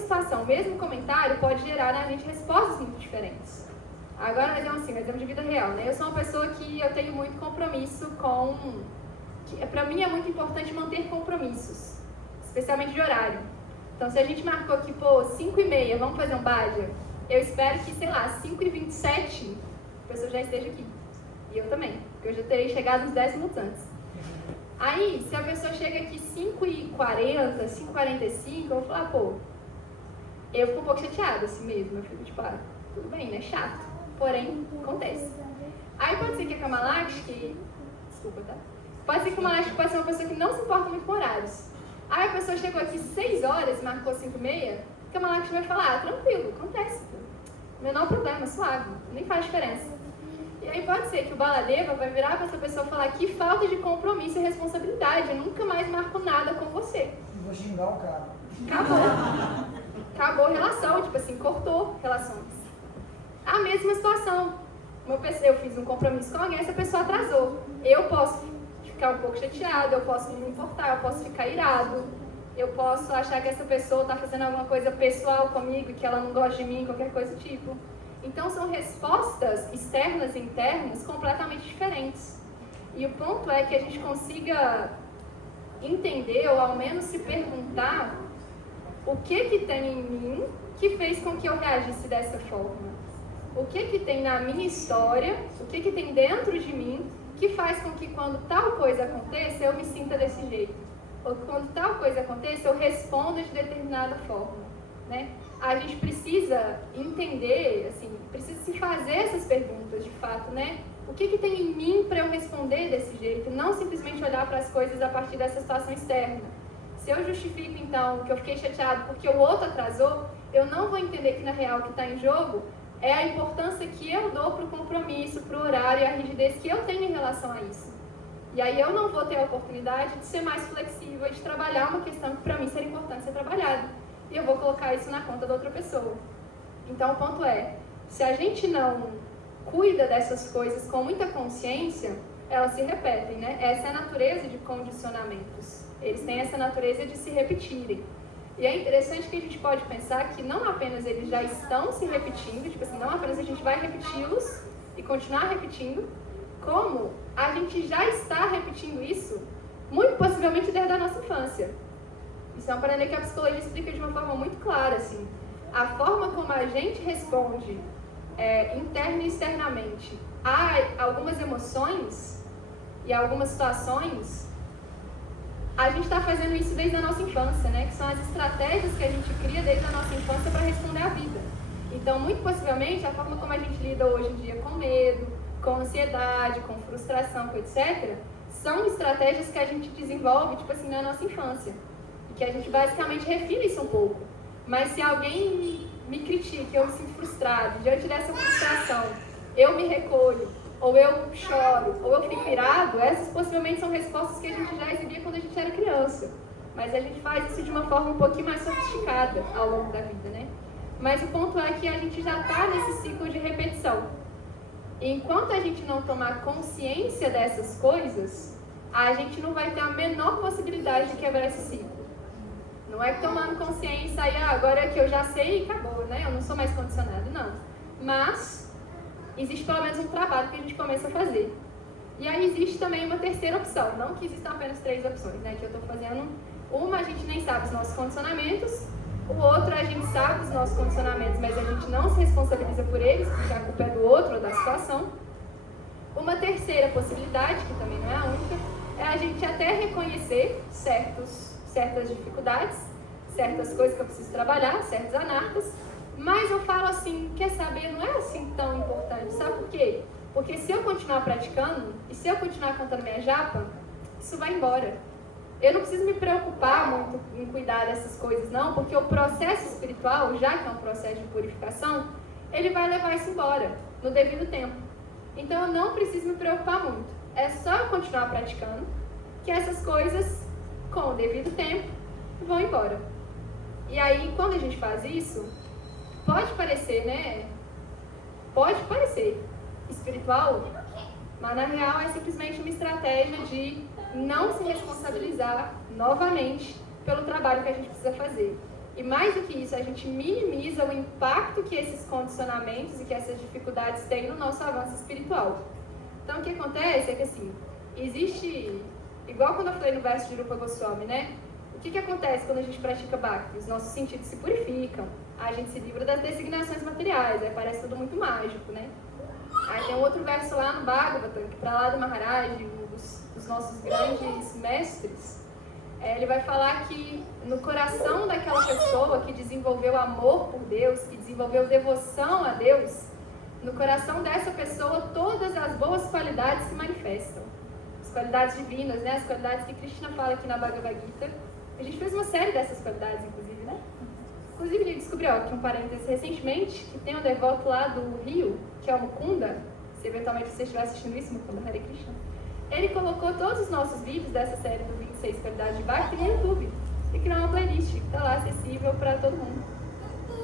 situação, o mesmo comentário pode gerar na gente respostas muito diferentes. Agora nós vamos assim, nós vamos de vida real, né? Eu sou uma pessoa que eu tenho muito compromisso com... Pra mim é muito importante manter compromissos, especialmente de horário. Então se a gente marcou aqui, pô, 5h30, vamos fazer um bhajan, eu espero que, sei lá, 5h27 a pessoa já esteja aqui. E eu também, porque eu já terei chegado uns 10 minutos antes. Aí, se a pessoa chega aqui 5h40, 5h45, eu vou falar, pô, eu fico um pouco chateada assim mesmo. Eu fico tipo, tudo bem, né? Chato. Porém, acontece. Aí pode ser que a Kamalaxi, desculpa, tá? Pode ser que a Kamalaxi pode ser uma pessoa que não se importa muito com horários. Aí a pessoa chegou aqui 6 horas, marcou 5h30, a Kamalaxi vai falar, tranquilo, acontece. Menor problema, suave, nem faz diferença. E aí pode ser que o Baladeva vai virar para essa pessoa e falar, que falta de compromisso e responsabilidade, eu nunca mais marco nada com você. Vou xingar o cara. Acabou. Acabou a relação, tipo assim, cortou relações. A mesma situação. Eu fiz um compromisso com alguém, essa pessoa atrasou. Eu posso ficar um pouco chateado, eu posso não me importar, eu posso ficar irado, eu posso achar que essa pessoa está fazendo alguma coisa pessoal comigo, que ela não gosta de mim, qualquer coisa do tipo. Então são respostas externas e internas completamente diferentes. E o ponto é que a gente consiga entender, ou ao menos se perguntar, o que tem em mim que fez com que eu reagisse dessa forma? O que tem na minha história, o que tem dentro de mim que faz com que quando tal coisa aconteça, eu me sinta desse jeito? Ou que quando tal coisa aconteça, eu responda de determinada forma, né? A gente precisa entender, assim, precisa se fazer essas perguntas de fato, né? O que tem em mim para eu responder desse jeito? Não simplesmente olhar para as coisas a partir dessa situação externa. Se eu justifico, então, que eu fiquei chateado porque o outro atrasou, eu não vou entender que, na real, o que está em jogo é a importância que eu dou para o compromisso, para o horário e a rigidez que eu tenho em relação a isso. E aí eu não vou ter a oportunidade de ser mais flexível e de trabalhar uma questão que, para mim, seria importante ser trabalhada. E eu vou colocar isso na conta da outra pessoa. Então, o ponto é, se a gente não cuida dessas coisas com muita consciência, elas se repetem, né? Essa é a natureza de condicionamentos. Eles têm essa natureza de se repetirem. E é interessante que a gente pode pensar que não apenas eles já estão se repetindo, tipo assim, não apenas a gente vai repeti-los e continuar repetindo, como a gente já está repetindo isso, muito possivelmente desde a nossa infância. Isso é uma parada que a psicologia explica de uma forma muito clara, assim. A forma como a gente responde interna e externamente a algumas emoções e algumas situações, a gente está fazendo isso desde a nossa infância, né? Que são as estratégias que a gente cria desde a nossa infância para responder à vida. Então, muito possivelmente, a forma como a gente lida hoje em dia com medo, com ansiedade, com frustração, com etc., são estratégias que a gente desenvolve, tipo assim, na nossa infância. E que a gente basicamente refina isso um pouco. Mas se alguém me critica, eu me sinto frustrado, diante dessa frustração, eu me recolho, ou eu choro, ou eu fico irado, essas possivelmente são respostas que a gente já exibia quando a gente era criança. Mas a gente faz isso de uma forma um pouquinho mais sofisticada ao longo da vida, né? Mas o ponto é que a gente já está nesse ciclo de repetição. E enquanto a gente não tomar consciência dessas coisas, a gente não vai ter a menor possibilidade de quebrar esse ciclo. Não é que tomando consciência aí, agora que eu já sei, acabou, né? Eu não sou mais condicionado, não. Mas existe pelo menos um trabalho que a gente começa a fazer. E aí existe também uma terceira opção, não que existam apenas 3 opções, né? Que eu estou fazendo uma, a gente nem sabe os nossos condicionamentos, o outro a gente sabe os nossos condicionamentos, mas a gente não se responsabiliza por eles, porque a culpa é do outro ou da situação. Uma terceira possibilidade, que também não é a única, é a gente até reconhecer certas dificuldades, certas coisas que eu preciso trabalhar, certos anarcas, mas eu falo assim, quer saber, não é assim tão importante, sabe por quê? Porque se eu continuar praticando, e se eu continuar cantando minha japa, isso vai embora. Eu não preciso me preocupar muito em cuidar dessas coisas, não, porque o processo espiritual, já que é um processo de purificação, ele vai levar isso embora, no devido tempo. Então eu não preciso me preocupar muito. É só eu continuar praticando, que essas coisas, com o devido tempo, vão embora. E aí, quando a gente faz isso, pode parecer, né? Pode parecer espiritual, mas na real é simplesmente uma estratégia de não se responsabilizar novamente pelo trabalho que a gente precisa fazer. E mais do que isso, a gente minimiza o impacto que esses condicionamentos e que essas dificuldades têm no nosso avanço espiritual. Então o que acontece é que assim, existe, igual quando eu falei no verso de Rupa Goswami, né? O que acontece quando a gente pratica Bhakti? Os nossos sentidos se purificam, a gente se livra das designações materiais, aí parece tudo muito mágico, né? Aí tem um outro verso lá no Bhagavatam, que para lá do Maharaj, dos nossos grandes mestres, ele vai falar que no coração daquela pessoa que desenvolveu amor por Deus, que desenvolveu devoção a Deus, no coração dessa pessoa todas as boas qualidades se manifestam. As qualidades divinas, né? As qualidades que Krishna fala aqui na Bhagavad Gita. A gente fez uma série dessas qualidades, inclusive, né? Inclusive, ele descobriu, aqui um parênteses, recentemente, que tem um devoto lá do Rio, que é o Mukunda. Se eventualmente você estiver assistindo isso, Mukunda Hare Krishna. Ele colocou todos os nossos vídeos dessa série do 26 Qualidades de Bhakti no YouTube. E criou uma playlist que está lá acessível para todo mundo.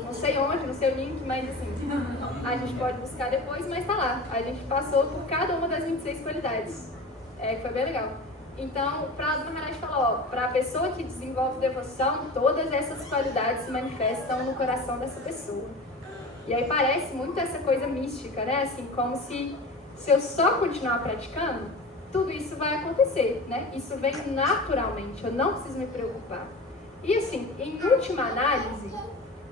Não sei onde, não sei o link, mas assim, a gente pode buscar depois, mas está lá. A gente passou por cada uma das 26 qualidades. Que foi bem legal. Então, para o Maharaj falou, para a pessoa que desenvolve devoção, todas essas qualidades se manifestam no coração dessa pessoa. E aí parece muito essa coisa mística, né? Assim, como se eu só continuar praticando, tudo isso vai acontecer, né? Isso vem naturalmente, eu não preciso me preocupar. E assim, em última análise,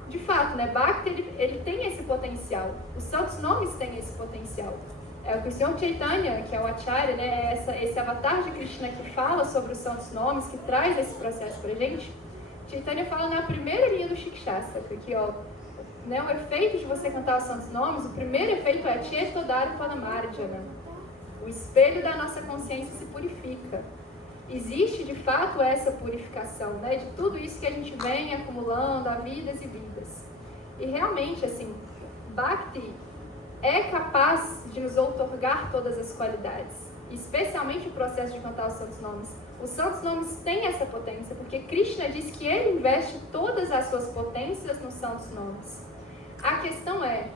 de fato, né? Bhakti, ele tem esse potencial. Os santos nomes têm esse potencial. É o que o Senhor Chaitanya, que é o Acharya, né? Esse avatar de Krishna que fala sobre os santos nomes, que traz esse processo pra gente. Chaitanya fala na primeira linha do Shikshastra, aqui, ó, né? O efeito de você cantar os santos nomes, o primeiro efeito é Chetodara Panamarjana. O espelho da nossa consciência se purifica. Existe, de fato, essa purificação, né? De tudo isso que a gente vem acumulando há vidas e vidas. E realmente, assim, Bhakti é capaz de nos outorgar todas as qualidades, especialmente o processo de cantar os santos nomes. Os santos nomes têm essa potência, porque Krishna diz que ele investe todas as suas potências nos santos nomes. A questão é,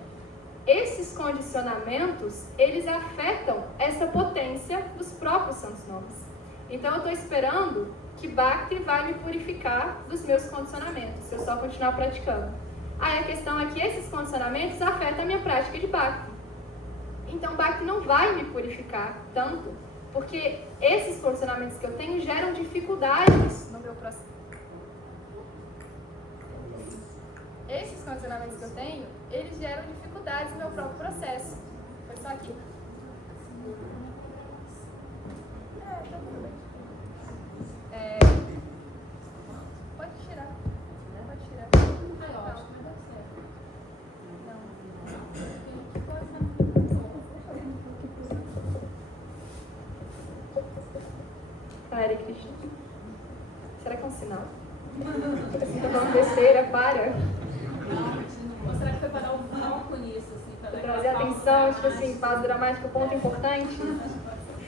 esses condicionamentos, eles afetam essa potência dos próprios santos nomes. Então eu estou esperando que Bhakti vai me purificar dos meus condicionamentos, se eu só continuar praticando. Aí a questão é que esses condicionamentos afetam a minha prática de Bhakti. Então Bhakti não vai me purificar tanto, porque esses condicionamentos que eu tenho geram dificuldades no meu processo. Esses condicionamentos que eu tenho, eles geram dificuldades no meu próprio processo. Foi só aqui. Tá tudo bem. Pode tirar. Pode tirar. Hare Krishna. Será que é um sinal? Assim, tô falando besteira, para. Ou será que foi para dar um foco nisso? Assim, para Trazer atenção, tipo assim, pausa dramática, ponto importante.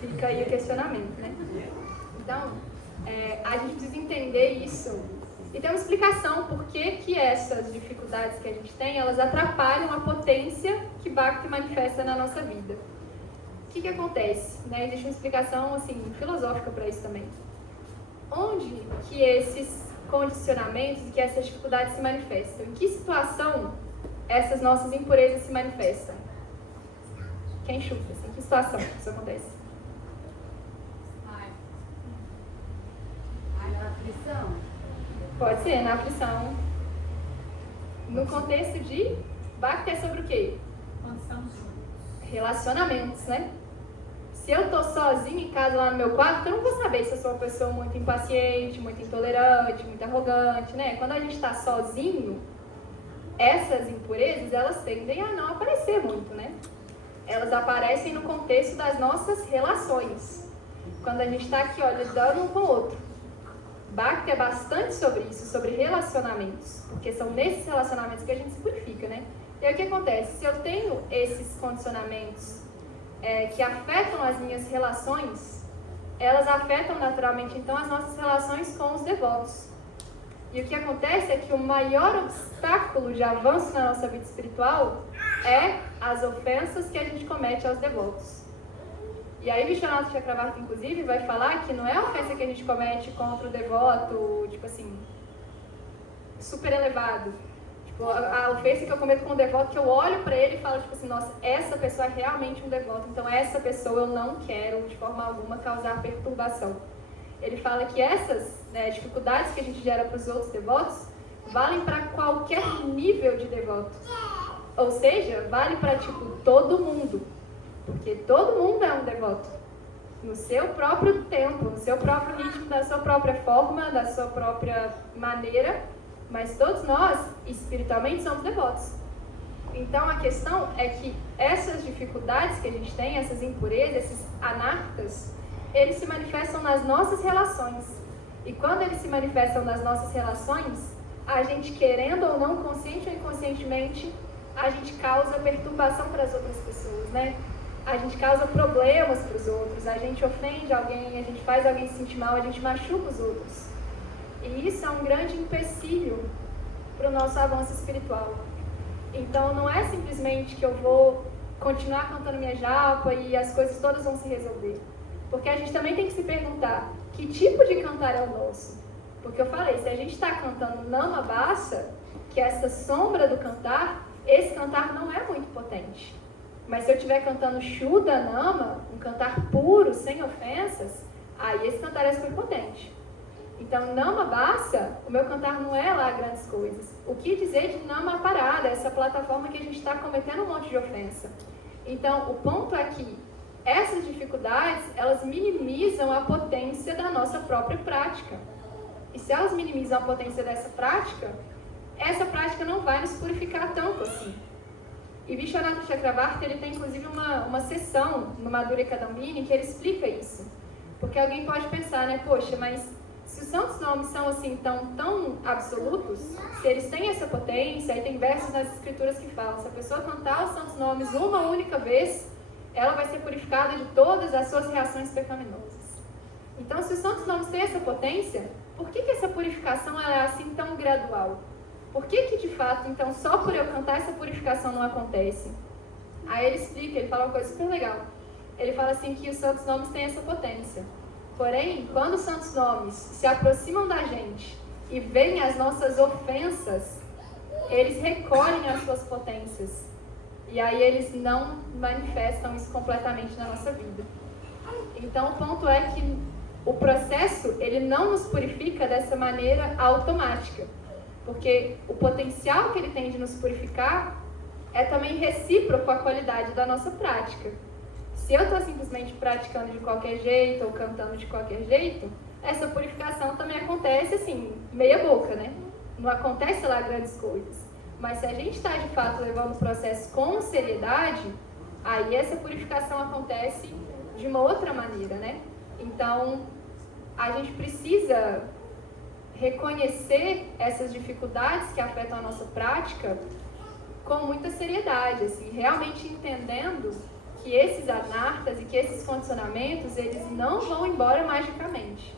Fica aí o questionamento, né? Então, a gente precisa entender isso. E tem uma explicação por que essas dificuldades que a gente tem, elas atrapalham a potência que Bhakti manifesta na nossa vida. O que acontece? Né? Existe uma explicação assim, filosófica para isso também. Onde que esses condicionamentos e que essas dificuldades se manifestam? Em que situação essas nossas impurezas se manifestam? Quem chuta? Assim, em que situação isso acontece? Na aflição? Pode ser, na aflição. No contexto de Bhakti é sobre o quê? Quando estamos juntos. Relacionamentos, né? Se eu tô sozinha em casa lá no meu quarto, eu não vou saber se eu sou uma pessoa muito impaciente, muito intolerante, muito arrogante, né? Quando a gente tá sozinho, essas impurezas, elas tendem a não aparecer muito, né? Elas aparecem no contexto das nossas relações. Quando a gente tá aqui, ó, lidando um com o outro. Bhakti é bastante sobre isso, sobre relacionamentos, porque são nesses relacionamentos que a gente se purifica, né? E aí o que acontece? Se eu tenho esses condicionamentos que afetam as minhas relações, elas afetam naturalmente então as nossas relações com os devotos. E o que acontece é que o maior obstáculo de avanço na nossa vida espiritual é as ofensas que a gente comete aos devotos. E aí Vishwanath Chakravarti, inclusive, vai falar que não é a ofensa que a gente comete contra o devoto, tipo assim, super elevado. Tipo, a ofensa que eu cometo com o devoto, que eu olho pra ele e falo, tipo assim, nossa, essa pessoa é realmente um devoto, então essa pessoa eu não quero, de forma alguma, causar perturbação. Ele fala que essas dificuldades que a gente gera para os outros devotos valem para qualquer nível de devoto. Ou seja, vale para, tipo, todo mundo. Porque todo mundo é um devoto. no seu próprio tempo, no seu próprio ritmo, da sua própria forma, da sua própria maneira, mas todos nós, espiritualmente, somos devotos. Então, a questão é que essas dificuldades que a gente tem, essas impurezas, esses anartas, eles se manifestam nas nossas relações. E quando eles se manifestam nas nossas relações, a gente, querendo ou não, consciente ou inconscientemente, a gente causa perturbação para as outras pessoas, né? A gente causa problemas para os outros, a gente ofende alguém, a gente faz alguém se sentir mal, a gente machuca os outros. E isso é um grande empecilho para o nosso avanço espiritual. Então, não é simplesmente que eu vou continuar cantando minha japa e as coisas todas vão se resolver. Porque a gente também tem que se perguntar, que tipo de cantar é o nosso? Porque eu falei, se a gente está cantando Nama Bassa, que é essa sombra do cantar, esse cantar não é muito potente. Mas se eu estiver cantando Shuddha Nama, um cantar puro, sem ofensas, aí esse cantar é super potente. Então, Nama Bassa, o meu cantar não é lá grandes coisas. O que dizer de Nama Parada, essa plataforma que a gente está cometendo um monte de ofensa? Então, o ponto é que essas dificuldades, elas minimizam a potência da nossa própria prática. E se elas minimizam a potência dessa prática, essa prática não vai nos purificar tanto assim. E Vishwanath Chakravarti, ele tem inclusive uma sessão no Madhurya Kadambini que ele explica isso. Porque alguém pode pensar, né, poxa, mas se os santos nomes são assim tão absolutos, se eles têm essa potência, aí tem versos nas escrituras que falam, se a pessoa cantar os santos nomes uma única vez, ela vai ser purificada de todas as suas reações pecaminosas. Então, se os santos nomes têm essa potência, por que essa purificação ela é assim tão gradual? Por que de fato, então, só por eu cantar essa purificação não acontece? Aí ele explica, ele fala uma coisa super legal. Ele fala assim que os santos nomes têm essa potência. Porém, quando os santos nomes se aproximam da gente e veem as nossas ofensas, eles recolhem as suas potências. E aí eles não manifestam isso completamente na nossa vida. Então, o ponto é que o processo, ele não nos purifica dessa maneira automática. Porque o potencial que ele tem de nos purificar é também recíproco à qualidade da nossa prática. Se eu estou simplesmente praticando de qualquer jeito ou cantando de qualquer jeito, essa purificação também acontece assim, meia boca, né? Não acontece lá grandes coisas. Mas se a gente está de fato levando o processo com seriedade, aí essa purificação acontece de uma outra maneira, né? Então, a gente precisa reconhecer essas dificuldades que afetam a nossa prática com muita seriedade, assim, realmente entendendo que esses anartas e que esses condicionamentos, eles não vão embora magicamente.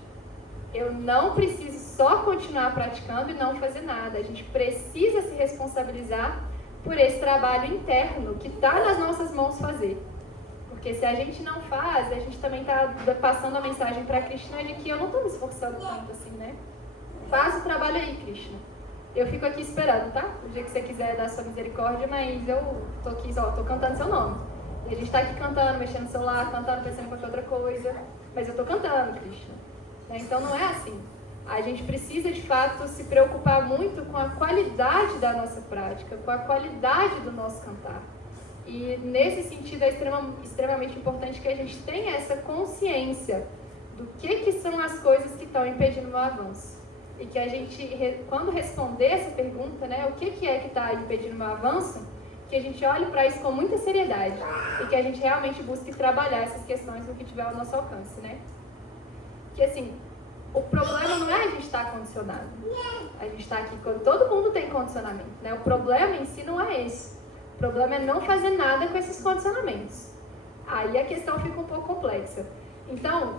Eu não preciso só continuar praticando e não fazer nada. A gente precisa se responsabilizar por esse trabalho interno que está nas nossas mãos fazer. Porque se a gente não faz, a gente também está passando a mensagem para Krishna de que eu não estou me esforçando tanto assim, né? Faz o trabalho aí, Krishna. Eu fico aqui esperando, tá? O dia que você quiser dar sua misericórdia, mas eu tô aqui, ó, tô cantando seu nome. E a gente tá aqui cantando, mexendo no celular, cantando, pensando em qualquer outra coisa. Mas eu tô cantando, Krishna. Então não é assim. A gente precisa, de fato, se preocupar muito com a qualidade da nossa prática, com a qualidade do nosso cantar. E nesse sentido é extremamente importante que a gente tenha essa consciência do que são as coisas que estão impedindo o meu avanço. E que a gente, quando responder essa pergunta, né, o que é que está impedindo o meu avanço, que a gente olhe para isso com muita seriedade e que a gente realmente busque trabalhar essas questões no que tiver ao nosso alcance, né? Que assim, o problema não é a gente estar condicionado. A gente está aqui quando todo mundo tem condicionamento, né? O problema em si não é esse. O problema é não fazer nada com esses condicionamentos. Aí a questão fica um pouco complexa. Então,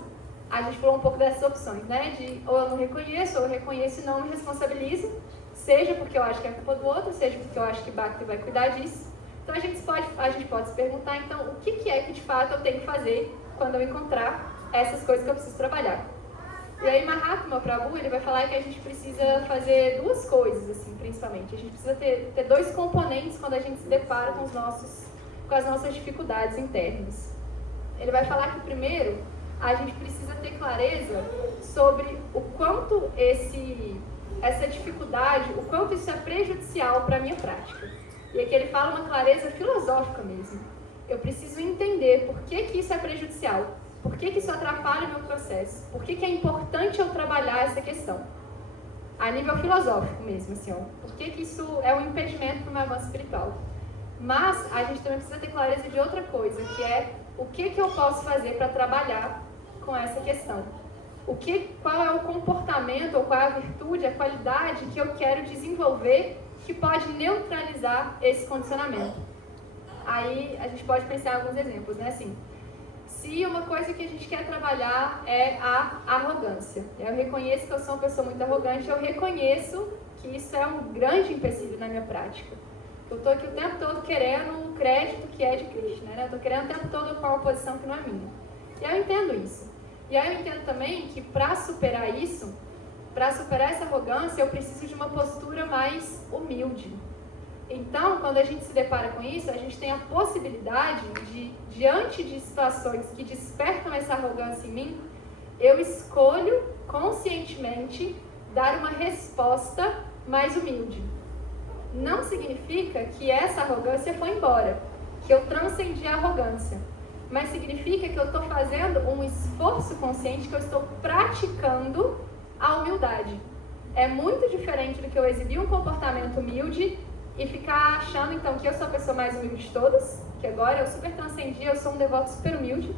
a gente falou um pouco dessas opções, né? De ou eu não reconheço, ou eu reconheço e não me responsabilizo, seja porque eu acho que é culpa do outro, seja porque eu acho que Bhakti vai cuidar disso. Então a gente pode se perguntar, então, o que é que de fato eu tenho que fazer quando eu encontrar essas coisas que eu preciso trabalhar? E aí Mahatma Prabhu, ele vai falar que a gente precisa fazer duas coisas, assim, principalmente. A gente precisa ter dois componentes quando a gente se depara com as nossas dificuldades internas. Ele vai falar que primeiro a gente precisa ter clareza sobre o quanto essa dificuldade, o quanto isso é prejudicial para a minha prática. E aqui ele fala uma clareza filosófica mesmo. Eu preciso entender por que isso é prejudicial. Por que isso atrapalha o meu processo? Por que é importante eu trabalhar essa questão? A nível filosófico mesmo, assim, ó. Por que isso é um impedimento para o meu avanço espiritual? Mas a gente também precisa ter clareza de outra coisa, que é o que eu posso fazer para trabalhar com essa questão. Qual é o comportamento, ou qual é a virtude, a qualidade que eu quero desenvolver que pode neutralizar esse condicionamento. Aí a gente pode pensar em alguns exemplos, né? Assim, se uma coisa que a gente quer trabalhar é a arrogância. Eu reconheço que eu sou uma pessoa muito arrogante, eu reconheço que isso é um grande empecilho na minha prática. Eu estou aqui o tempo todo querendo o crédito que é de Krishna, né? Eu estou querendo o tempo todo ocupar uma posição que não é minha. E eu entendo isso. E aí eu entendo também que para superar isso, para superar essa arrogância, eu preciso de uma postura mais humilde. Então, quando a gente se depara com isso, a gente tem a possibilidade de, diante de situações que despertam essa arrogância em mim, eu escolho conscientemente dar uma resposta mais humilde. Não significa que essa arrogância foi embora, que eu transcendi a arrogância, mas significa que eu estou fazendo um esforço consciente, que eu estou praticando a humildade. É muito diferente do que eu exibir um comportamento humilde e ficar achando então que eu sou a pessoa mais humilde de todas, que agora eu super transcendi, eu sou um devoto super humilde.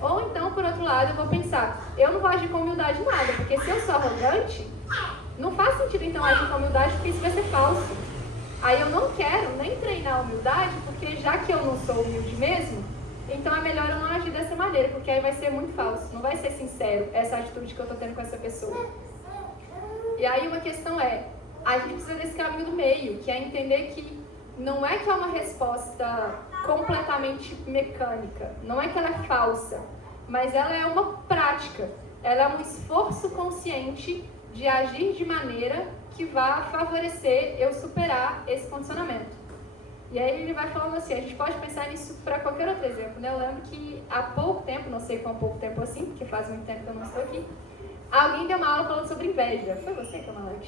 Ou então, por outro lado, eu vou pensar, eu não vou agir com humildade em nada, porque se eu sou arrogante, não faz sentido então agir com humildade, porque isso vai ser falso. Aí eu não quero nem treinar a humildade, porque já que eu não sou humilde mesmo, então é melhor eu não agir dessa maneira, porque aí vai ser muito falso, não vai ser sincero essa atitude que eu estou tendo com essa pessoa. E aí uma questão é, a gente precisa desse caminho do meio, que é entender que não é que é uma resposta completamente mecânica, não é que ela é falsa, mas ela é uma prática, ela é um esforço consciente de agir de maneira que vá favorecer eu superar esse condicionamento. E aí ele vai falando assim, a gente pode pensar nisso para qualquer outro exemplo, né? Eu lembro que há pouco tempo, não sei quão pouco tempo assim, porque faz muito tempo que eu não estou aqui, alguém deu uma aula falando sobre inveja. Foi você, Kamalat?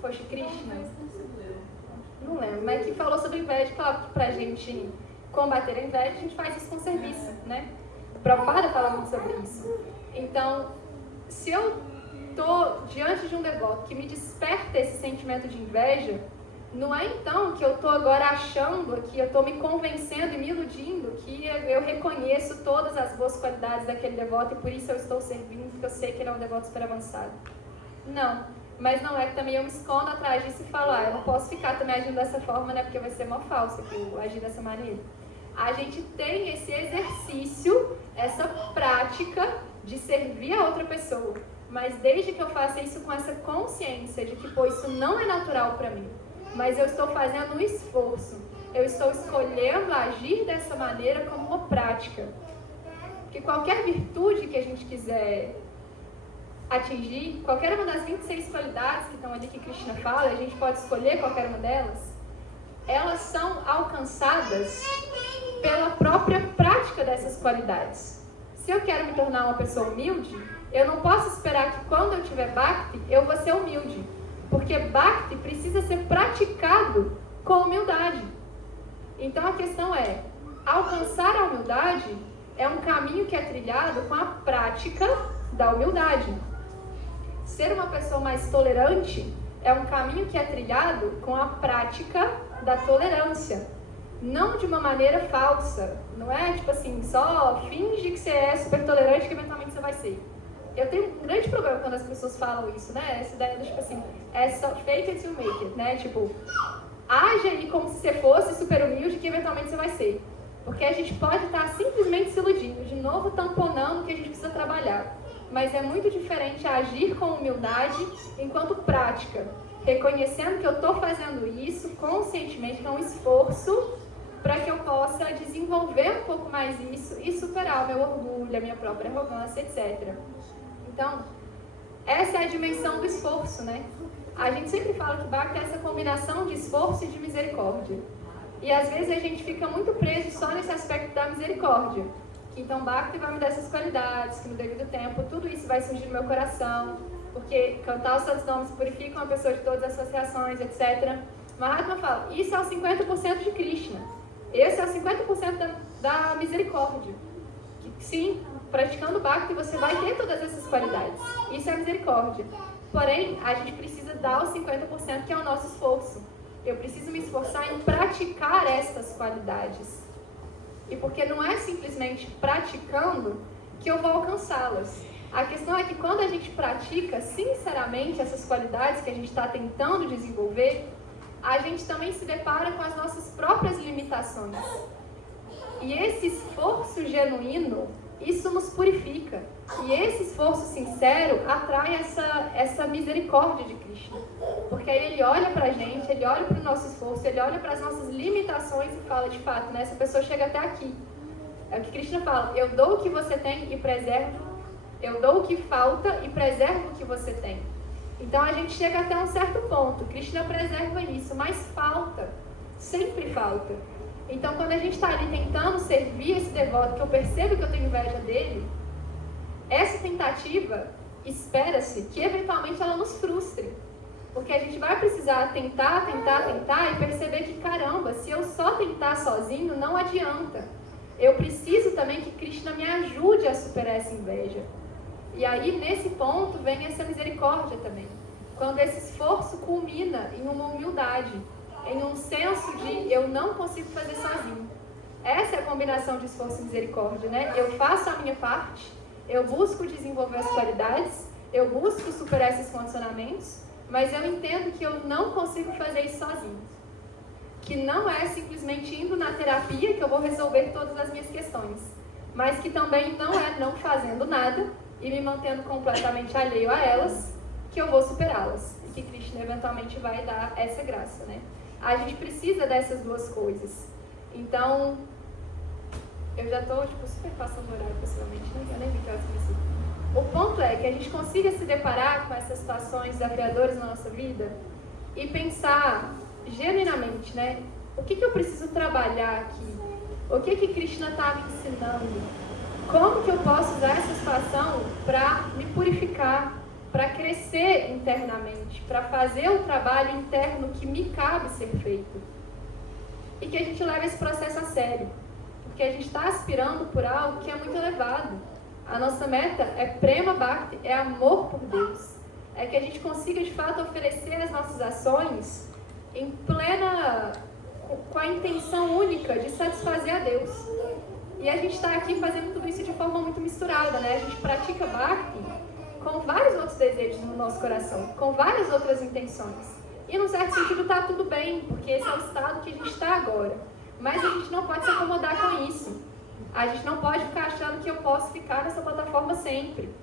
Foi Shri Krishna? Não lembro, mas que falou sobre inveja, claro que pra gente combater a inveja, a gente faz isso com serviço, né? O Prabhupada fala muito sobre isso. Então, se eu estou diante de um devoto que me desperta esse sentimento de inveja, não é então que eu estou agora achando, que eu estou me convencendo e me iludindo que eu reconheço todas as boas qualidades daquele devoto e por isso eu estou servindo, porque eu sei que ele é um devoto super avançado. Não, mas não é que também eu me escondo atrás disso e falo, eu não posso ficar também agindo dessa forma, né, porque vai ser mó falso que eu agir dessa maneira. A gente tem esse exercício, essa prática de servir a outra pessoa, mas desde que eu faça isso com essa consciência de que, pô, isso não é natural para mim, mas eu estou fazendo um esforço, eu estou escolhendo agir dessa maneira como uma prática. Porque qualquer virtude que a gente quiser atingir, qualquer uma das 26 qualidades que estão ali que Krishna fala, a gente pode escolher qualquer uma delas, elas são alcançadas pela própria prática dessas qualidades. Se eu quero me tornar uma pessoa humilde, eu não posso esperar que quando eu tiver Bhakti, eu vou ser humilde. Porque Bhakti precisa ser praticado com humildade. Então a questão é, alcançar a humildade é um caminho que é trilhado com a prática da humildade. Ser uma pessoa mais tolerante é um caminho que é trilhado com a prática da tolerância. Não de uma maneira falsa. Não é tipo assim, só finge que você é super tolerante que eventualmente você vai ser. Eu tenho um grande problema quando as pessoas falam isso, né? Essa ideia do tipo assim, é só fake it till make it, né? Tipo, age aí como se você fosse super humilde que eventualmente você vai ser. Porque a gente pode estar simplesmente se iludindo, de novo tamponando o que a gente precisa trabalhar. Mas é muito diferente agir com humildade enquanto prática. Reconhecendo que eu estou fazendo isso conscientemente, que é um esforço para que eu possa desenvolver um pouco mais isso e superar o meu orgulho, a minha própria arrogância, etc. Então, essa é a dimensão do esforço, né? A gente sempre fala que Bhakti é essa combinação de esforço e de misericórdia. E às vezes a gente fica muito preso só nesse aspecto da misericórdia. Que então Bhakti vai me dar essas qualidades, que no devido tempo tudo isso vai surgir no meu coração, porque cantar os santos nomes purifica uma pessoa de todas as suas reações, etc. Mahatma fala, isso é o 50% de Krishna. Esse é o 50% da misericórdia. sim, praticando Bhakti você vai ter todas essas qualidades. Isso é misericórdia. Porém, a gente precisa dar os 50% que é o nosso esforço. Eu preciso me esforçar em praticar estas qualidades. E porque não é simplesmente praticando que eu vou alcançá-las. A questão é que quando a gente pratica sinceramente essas qualidades que a gente está tentando desenvolver, a gente também se depara com as nossas próprias limitações. E esse esforço genuíno, isso nos purifica. E esse esforço sincero atrai essa misericórdia de Krishna. Porque aí ele olha pra gente, ele olha para o nosso esforço, ele olha para as nossas limitações e fala, de fato, né, essa pessoa chega até aqui. É o que Krishna fala, eu dou o que você tem e preservo, eu dou o que falta e preservo o que você tem. Então a gente chega até um certo ponto, Krishna preserva isso, mas falta, sempre falta. Então quando a gente está ali tentando servir esse devoto, que eu percebo que eu tenho inveja dele, essa tentativa, espera-se que eventualmente ela nos frustre. Porque a gente vai precisar tentar e perceber que, caramba, se eu só tentar sozinho, não adianta. Eu preciso também que Krishna me ajude a superar essa inveja. E aí, nesse ponto, vem essa misericórdia também. Quando esse esforço culmina em uma humildade, em um senso de eu não consigo fazer sozinho. Essa é a combinação de esforço e misericórdia, né? Eu faço a minha parte, eu busco desenvolver as qualidades, eu busco superar esses condicionamentos, mas eu entendo que eu não consigo fazer isso sozinho. Que não é simplesmente indo na terapia que eu vou resolver todas as minhas questões, mas que também não é não fazendo nada e me mantendo completamente alheio a elas, que eu vou superá-las. E que Krishna eventualmente vai dar essa graça, né? A gente precisa dessas duas coisas. Então, eu já estou super passando o horário, pessoalmente, né? Eu nem vi que eu esqueci. O ponto é que a gente consiga se deparar com essas situações desafiadoras na nossa vida e pensar genuinamente, né? O que eu preciso trabalhar aqui? O que Krishna está me ensinando? Como que eu posso usar essa situação para me purificar, para crescer internamente, para fazer o trabalho interno que me cabe ser feito? E que a gente leve esse processo a sério, porque a gente está aspirando por algo que é muito elevado. A nossa meta é Prema Bhakti, é amor por Deus. É que a gente consiga, de fato, oferecer as nossas ações em plena, com a intenção única de satisfazer a Deus. E a gente está aqui fazendo tudo isso de forma muito misturada, né? A gente pratica Bhakti com vários outros desejos no nosso coração, com várias outras intenções. E, num certo sentido, está tudo bem, porque esse é o estado que a gente está agora. Mas a gente não pode se acomodar com isso. A gente não pode ficar achando que eu posso ficar nessa plataforma sempre.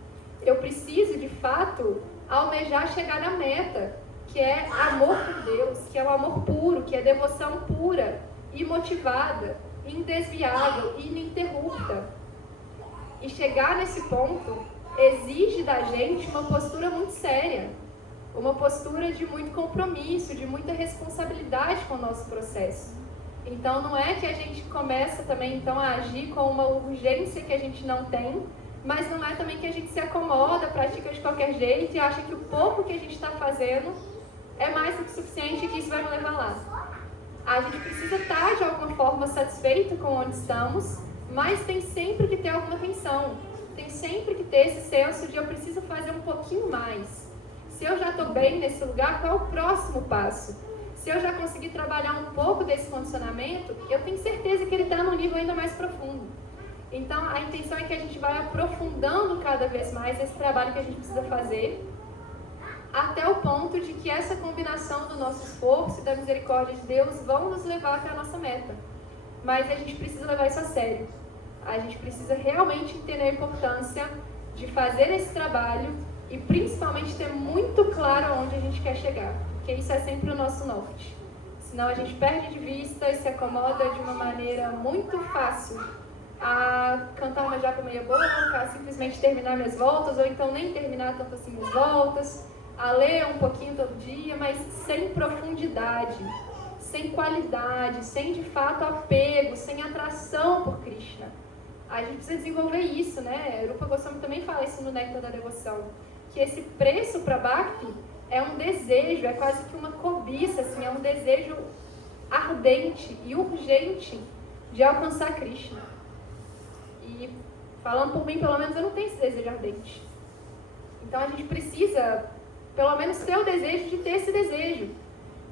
Eu preciso, de fato, almejar chegar na meta, que é amor por Deus, que é o amor puro, que é devoção pura, imotivada, indesviável, ininterrupta. E chegar nesse ponto exige da gente uma postura muito séria, uma postura de muito compromisso, de muita responsabilidade com o nosso processo. Então não é que a gente começa também então a agir com uma urgência que a gente não tem, mas não é também que a gente se acomoda, pratica de qualquer jeito e acha que o pouco que a gente está fazendo é mais do que suficiente e que isso vai me levar lá. A gente precisa estar de alguma forma satisfeito com onde estamos, mas tem sempre que ter alguma tensão, tem sempre que ter esse senso de eu preciso fazer um pouquinho mais. Se eu já estou bem nesse lugar, qual é o próximo passo? Se eu já conseguir trabalhar um pouco desse condicionamento, eu tenho certeza que ele está num nível ainda mais profundo. Então, a intenção é que a gente vai aprofundando cada vez mais esse trabalho que a gente precisa fazer, até o ponto de que essa combinação do nosso esforço e da misericórdia de Deus vão nos levar até a nossa meta. Mas a gente precisa levar isso a sério. A gente precisa realmente entender a importância de fazer esse trabalho e principalmente ter muito claro aonde a gente quer chegar. Porque isso é sempre o nosso norte. Senão a gente perde de vista e se acomoda de uma maneira muito fácil a cantar uma japa meia boca, a simplesmente terminar minhas voltas, ou então nem terminar tanto assim minhas voltas, a ler um pouquinho todo dia, mas sem profundidade, sem qualidade, sem de fato apego, sem atração por Krishna. A gente precisa desenvolver isso, né? Rupa Goswami também fala isso no Néctar da Devoção, que esse preço para Bhakti é um desejo, é quase que uma cobiça, assim, é um desejo ardente e urgente de alcançar Krishna. E Falando por mim, pelo menos eu não tenho esse desejo ardente. Então a gente precisa, pelo menos, ter o desejo de ter esse desejo.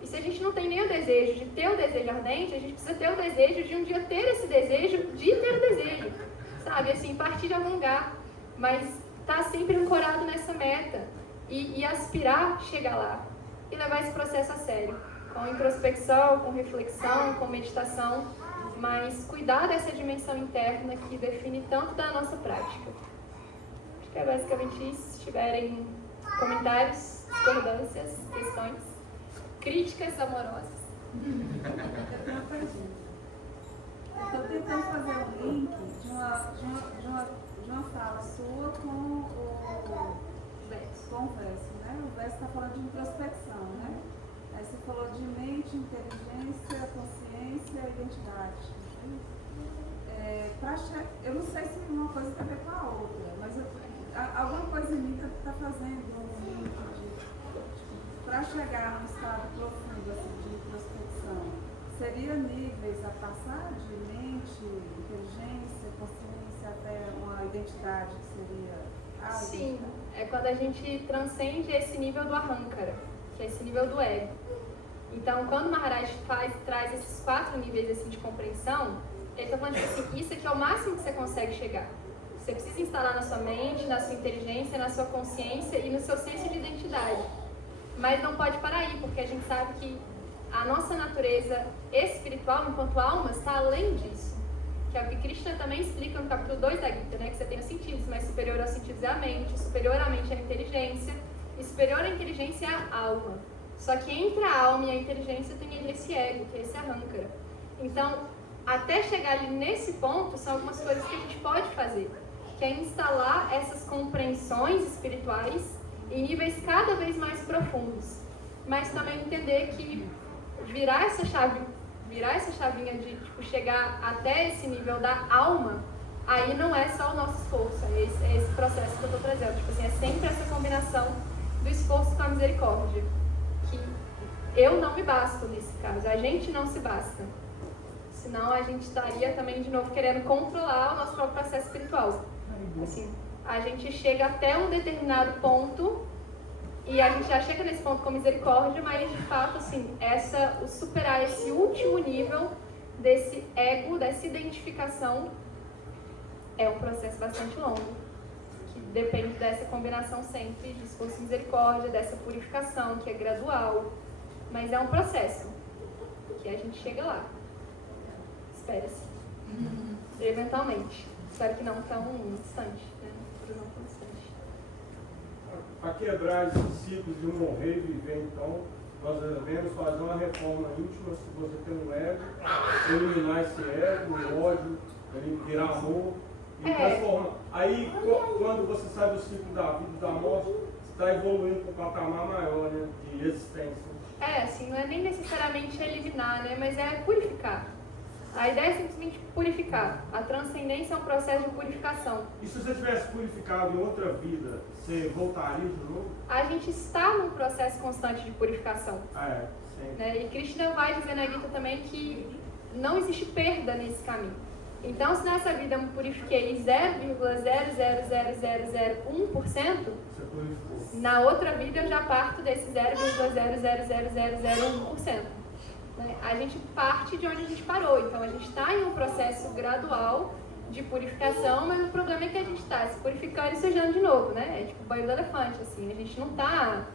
E se a gente não tem nem o desejo de ter o desejo ardente, a gente precisa ter o desejo de um dia ter esse desejo de ter o desejo. Sabe, assim, partir de algum lugar. Mas estar sempre ancorado nessa meta. E aspirar chegar lá. E levar esse processo a sério. Com introspecção, com reflexão, com meditação. Mas cuidar dessa dimensão interna que define tanto da nossa prática. Acho que é basicamente isso. Se tiverem comentários, discordâncias, questões, críticas amorosas. Eu tenho uma pergunta. Eu estou tentando fazer um link de uma fala sua com o verso, né? O verso está falando de introspecção, né? Aí você falou de mente, inteligência, consciência e identidade. Eu não sei se uma coisa tem a ver com a outra, mas alguma coisa em mim está fazendo um link para chegar num estado profundo assim, de introspecção. Seria níveis a passar de mente, inteligência, consciência até uma identidade que seria... Sim, é quando a gente transcende esse nível do ahankara, que é esse nível do ego. Então, quando o Maharaj traz esses 4 níveis assim, de compreensão, ele está falando assim, isso aqui é o máximo que você consegue chegar. Você precisa instalar na sua mente, na sua inteligência, na sua consciência e no seu senso de identidade. Mas não pode parar aí, porque a gente sabe que a nossa natureza espiritual, enquanto alma, está além disso. Que é o que Krishna também explica no capítulo 2 da Gita, né? Que você tem os sentidos, mas superior aos sentidos é a mente, superior à mente é a inteligência, e superior à inteligência é a alma. Só que entre a alma e a inteligência tem esse ego, que é esse ahankara. Então, até chegar ali nesse ponto, são algumas coisas que a gente pode fazer, que é instalar essas compreensões espirituais em níveis cada vez mais profundos. Mas também entender que virar essa chavinha de chegar até esse nível da alma, aí não é só o nosso esforço, é esse processo que eu estou trazendo. É sempre essa combinação do esforço com a misericórdia. Que eu não me basto nesse caso, a gente não se basta. Senão a gente estaria também, de novo, querendo controlar o nosso próprio processo espiritual. Assim, a gente chega até um determinado ponto e a gente já chega nesse ponto com misericórdia, mas de fato, assim, o superar esse último nível desse ego, dessa identificação, é um processo bastante longo, que depende dessa combinação sempre de esforço e misericórdia, dessa purificação, que é gradual, mas é um processo que a gente chega lá. Espera-se. Eventualmente. Espero que não tão distante, né? Não tão distante. Para quebrar esses ciclos de morrer e viver, então, nós devemos fazer uma reforma íntima. Se você tem um ego, eliminar esse ego, o ódio, virar amor e transformar. Aí, quando você sai do ciclo da vida e da morte, você está evoluindo para um patamar maior, né, de existência. Assim, não é nem necessariamente eliminar, né, mas é purificar. A ideia é simplesmente purificar. A transcendência é um processo de purificação. E se você tivesse purificado em outra vida, você voltaria de novo? A gente está num processo constante de purificação. Sim. Né? E Krishna vai dizer na Gita também que não existe perda nesse caminho. Então, se nessa vida eu me purifiquei 0,00001%, na outra vida eu já parto desse 0,0000001%. Né? A gente parte de onde a gente parou, então a gente está em um processo gradual de purificação, mas o problema é que a gente está se purificando e sujando de novo, né? É tipo o banho do elefante, assim, a gente não está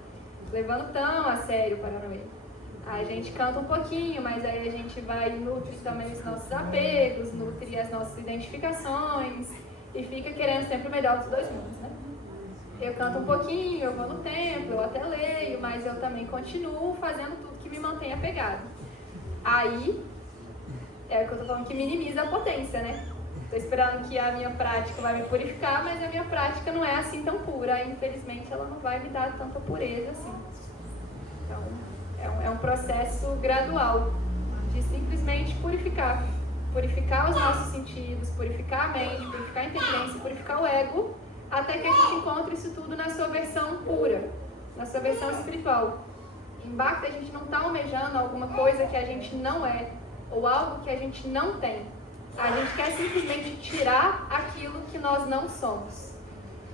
levando tão a sério o Paranauê. A gente canta um pouquinho, mas aí a gente vai e nutre também os nossos apegos, nutre as nossas identificações e fica querendo sempre o melhor dos dois mundos, né? Eu canto um pouquinho, eu vou no templo, eu até leio, mas eu também continuo fazendo tudo que me mantém apegado. Aí, é o que eu tô falando, que minimiza a potência, né? Tô esperando que a minha prática vai me purificar, mas a minha prática não é assim tão pura. Infelizmente, ela não vai me dar tanta pureza assim. Então, é um processo gradual de simplesmente purificar. Purificar os nossos sentidos, purificar a mente, purificar a inteligência, purificar o ego, até que a gente encontre isso tudo na sua versão pura, na sua versão espiritual. Em Bhakti, a gente não está almejando alguma coisa que a gente não é, ou algo que a gente não tem. A gente quer simplesmente tirar aquilo aquilo que nós não somos.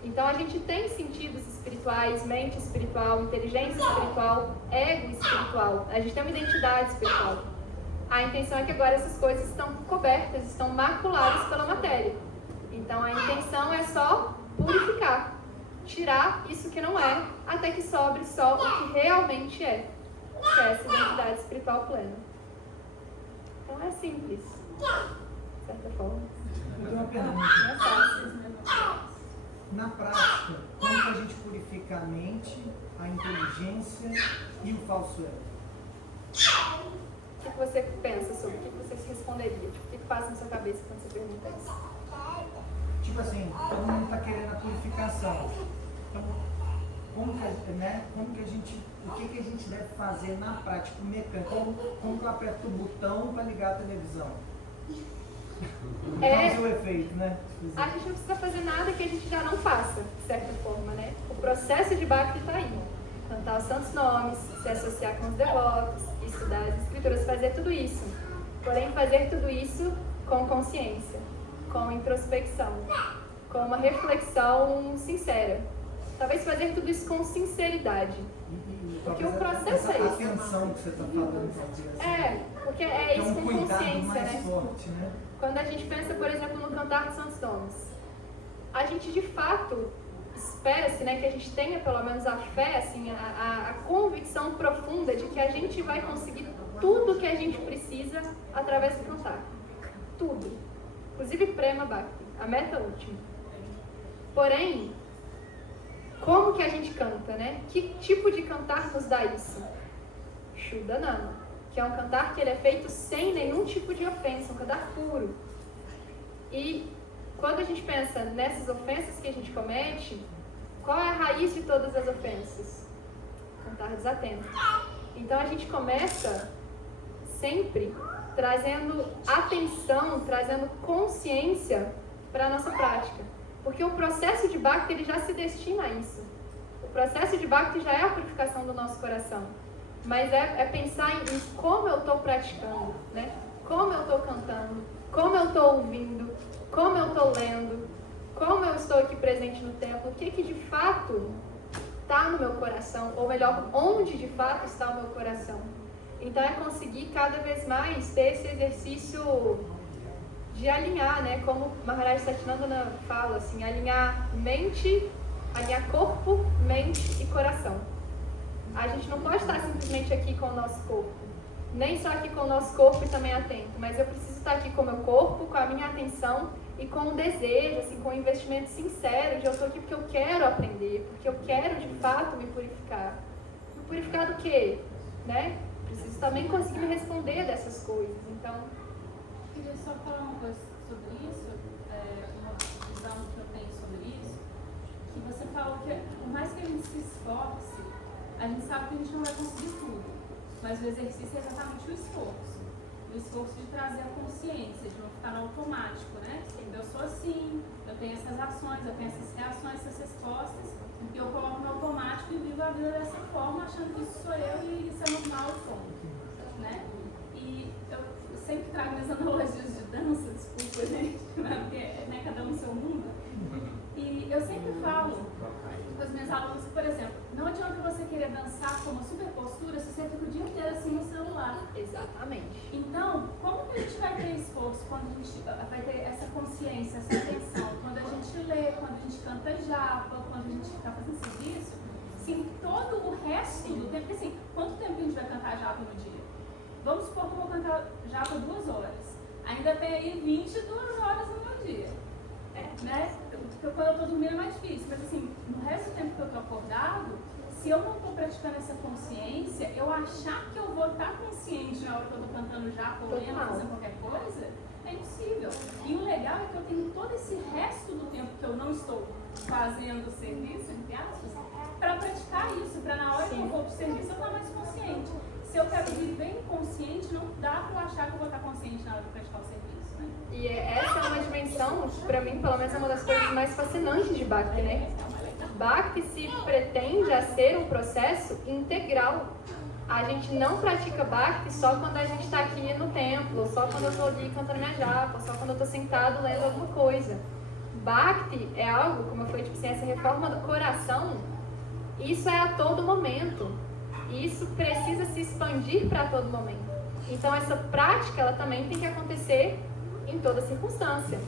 Então a gente tem sentidos espirituais, mente espiritual, inteligência espiritual, ego espiritual. A gente tem uma identidade espiritual. A intenção é que agora essas coisas estão cobertas, estão maculadas pela matéria. Então a intenção é só purificar, tirar isso que não é, até que sobre só o que realmente é, que é essa identidade espiritual plena. Então é simples, de certa forma. Eu tenho uma pergunta. Não é fácil. Na prática, como que a gente purifica a mente, a inteligência e o falso ego? O que você pensa sobre? O que você se responderia? Tipo, o que passa na sua cabeça quando você pergunta isso? Tipo assim, todo mundo está querendo a purificação. Então, como que a gente, o que a gente deve fazer na prática, mecânica? Como que eu aperto o botão para ligar a televisão? Fazer o efeito, né? A gente não precisa fazer nada que a gente já não faça, de certa forma, né? O processo de Bhakti está aí. Cantar os santos nomes, se associar com os devotos, estudar as escrituras, fazer tudo isso. Porém, fazer tudo isso com consciência, com introspecção, com uma reflexão sincera. Talvez fazer tudo isso com sinceridade. Porque o processo é isso. Atenção que você está falando, assim. Porque é isso, um com cuidado consciência, mais né? forte, né? Quando a gente pensa, por exemplo, no cantar dos santos nomes, a gente de fato espera-se, né, que a gente tenha pelo menos a fé, assim, a convicção profunda de que a gente vai conseguir tudo que a gente precisa através do cantar. Tudo. Inclusive Prema Bhakti, a meta última. Porém, como que a gente canta, né? Que tipo de cantar nos dá isso? Shuddhanama, que é um cantar que ele é feito sem nenhum tipo de ofensa, um cantar puro. E quando a gente pensa nessas ofensas que a gente comete, qual é a raiz de todas as ofensas? Cantar desatento. Então a gente começa sempre trazendo atenção, trazendo consciência para a nossa prática. Porque o processo de Bhakti ele já se destina a isso. O processo de Bhakti já é a purificação do nosso coração. Mas é pensar em como eu estou praticando, né? Como eu estou cantando, como eu estou ouvindo, como eu estou lendo, como eu estou aqui presente no templo, o que de fato está no meu coração, ou melhor, onde de fato está o meu coração. Então é conseguir cada vez mais ter esse exercício de alinhar, né? Como Maharaj Satyananda fala, assim, alinhar mente, alinhar corpo, mente e coração. A gente não pode estar simplesmente aqui com o nosso corpo, nem só aqui com o nosso corpo e também atento, mas eu preciso estar aqui com o meu corpo, com a minha atenção e com o desejo, assim, com o investimento sincero de eu estou aqui porque eu quero aprender, porque eu quero de fato me purificar. Me purificar do quê? Né? Preciso também conseguir me responder dessas coisas. Então, queria só falar uma coisa sobre isso, uma visão que eu tenho sobre isso, que você falou que por mais que a gente se esforce, a gente sabe que a gente não vai conseguir tudo, mas o exercício é exatamente o esforço de trazer a consciência, de não ficar no automático, né? Eu sou assim, eu tenho essas ações, eu tenho essas reações, essas respostas, e eu coloco no automático e vivo a vida dessa forma, achando que isso sou eu e isso é normal e ponto, né? E eu sempre trago minhas analogias de dança, desculpa, gente, né? Porque né, cada um no seu mundo. E eu sempre falo com as minhas alunas, por exemplo, não adianta você querer dançar com uma super postura se você fica o dia inteiro assim no celular. exatamente. Então, como que a gente vai ter esforço quando a gente vai ter essa consciência, essa atenção? Quando a gente lê, quando a gente canta japa, quando a gente está fazendo serviço, sim, todo o resto do tempo, porque assim, quanto tempo a gente vai cantar japa no dia? Vamos supor que eu vou cantar japa 2 horas. Ainda tem aí 22 horas no meu dia. Né? Porque quando eu estou dormindo é mais difícil, mas assim, no resto do tempo que eu estou acordado, se eu não estou praticando essa consciência, eu achar que eu vou estar consciente na hora que eu estou cantando japa ou lendo, fazendo qualquer coisa, é impossível. E o legal é que eu tenho todo esse resto do tempo que eu não estou fazendo o serviço, entre aspas, para praticar isso, para na hora que eu vou para o serviço eu estar mais consciente. Se eu quero viver inconsciente, não dá para eu achar que eu vou estar consciente na hora de praticar o serviço. Né? E essa é uma dimensão, para mim, pelo menos é uma das coisas mais fascinantes de Bhakti, né? Bhakti se pretende a ser um processo integral. A gente não pratica Bhakti só quando a gente está aqui no templo, só quando eu estou ali cantando minha japa, só quando eu estou sentado lendo alguma coisa. Bhakti é algo, como eu falei, tipo assim, essa reforma do coração, isso é a todo momento. Isso precisa se expandir para todo momento. Então essa prática, ela também tem que acontecer em toda circunstância.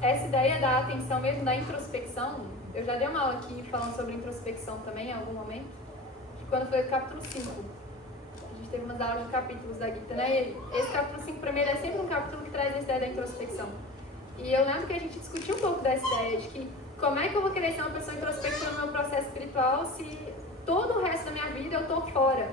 Essa ideia da atenção mesmo, da introspecção, eu já dei uma aula aqui falando sobre introspecção também em algum momento, quando foi o capítulo 5. A gente teve umas aulas de capítulos da Gita, né? E esse capítulo 5 para mim é sempre um capítulo que traz a ideia da introspecção. E eu lembro que a gente discutiu um pouco dessa ideia de que como é que eu vou querer ser uma pessoa introspectiva no meu processo espiritual se todo o resto da minha vida eu estou fora,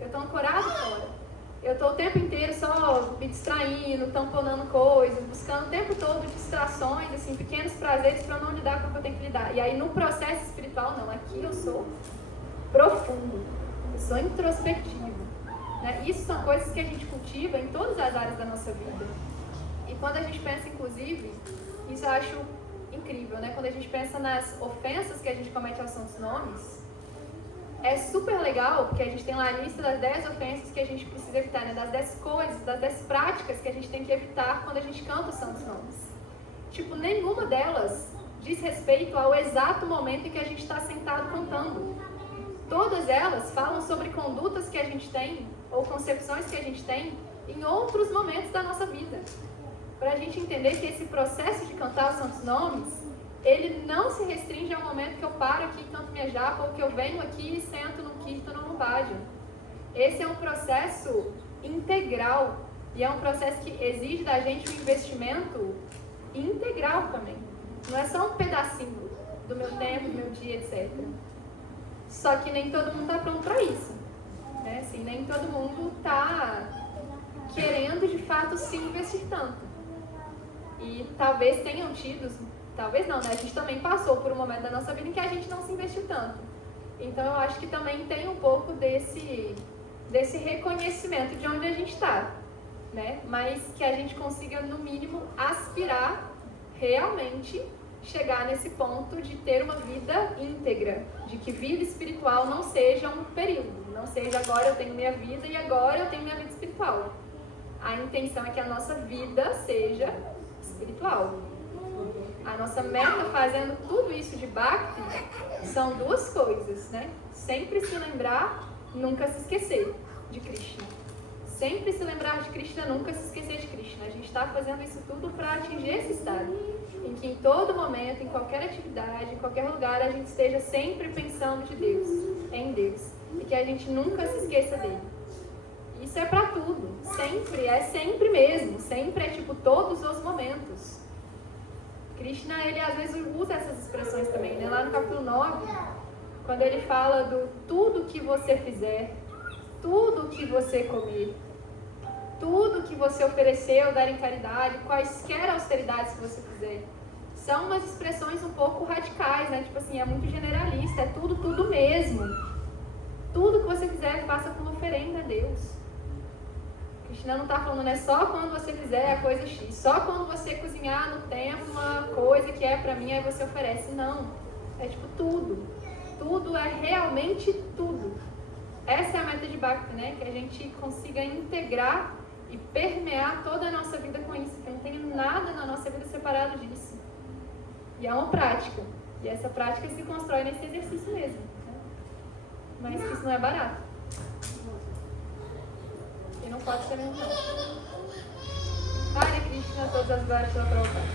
eu estou ancorado fora. Eu estou o tempo inteiro só me distraindo, tamponando coisas, buscando o tempo todo distrações, assim, pequenos prazeres para eu não lidar com o que eu tenho que lidar. E aí no processo espiritual, não, aqui eu sou profundo, eu sou introspectivo. Né? Isso são coisas que a gente cultiva em todas as áreas da nossa vida. E quando a gente pensa, inclusive, isso eu acho incrível, né? Quando a gente pensa nas ofensas que a gente comete aos santos nomes, é super legal, porque a gente tem lá a lista das 10 ofensas que a gente precisa evitar, né? Das 10 coisas, das 10 práticas que a gente tem que evitar quando a gente canta os santos nomes. Tipo, nenhuma delas diz respeito ao exato momento em que a gente está sentado cantando. Todas elas falam sobre condutas que a gente tem, ou concepções que a gente tem, em outros momentos da nossa vida. Para a gente entender que esse processo de cantar os santos nomes, ele não se restringe ao momento que eu paro aqui e canto minha japa, ou que eu venho aqui e sento no kirtan ou no bhajan. Esse é um processo integral, e é um processo que exige da gente um investimento integral também. Não é só um pedacinho do meu tempo, do meu dia, etc. Só que nem todo mundo está pronto para isso. Né? Assim, nem todo mundo está querendo, de fato, se investir tanto. E talvez tenham tido... Talvez não, né? A gente também passou por um momento da nossa vida em que a gente não se investiu tanto. Então eu acho que também tem um pouco desse reconhecimento de onde a gente está, né? Mas que a gente consiga, no mínimo, aspirar realmente chegar nesse ponto de ter uma vida íntegra, de que vida espiritual não seja um período, não seja agora eu tenho minha vida e agora eu tenho minha vida espiritual. A intenção é que a nossa vida seja espiritual. A nossa meta fazendo tudo isso de Bhakti são duas coisas, né? Sempre se lembrar, nunca se esquecer de Krishna. Sempre se lembrar de Krishna, nunca se esquecer de Krishna. A gente está fazendo isso tudo para atingir esse estado, em que em todo momento, em qualquer atividade, em qualquer lugar, a gente esteja sempre pensando de Deus, em Deus, e que a gente nunca se esqueça dele. Isso é para tudo, sempre, é sempre mesmo, sempre é tipo todos os momentos. Krishna, ele às vezes usa essas expressões também, né? Lá no capítulo 9, quando ele fala do tudo que você fizer, tudo que você comer, tudo que você oferecer ou dar em caridade, quaisquer austeridades que você fizer, são umas expressões um pouco radicais, né? Tipo assim, é muito generalista, é tudo mesmo. Tudo que você fizer, faça como oferenda a Deus. Krishna não está falando, né, só quando você fizer a coisa X, só quando você cozinhar no templo uma coisa que é para mim, aí você oferece. Não, é tipo tudo. Tudo é realmente tudo. Essa é a meta de Bhakti, né, que a gente consiga integrar e permear toda a nossa vida com isso, que não tenha nada na nossa vida separado disso. E é uma prática, e essa prática se constrói nesse exercício mesmo, né? Mas isso não é barato. E não pode ser mesmo. Hare Krishna, todas as glórias pela Prabhupada.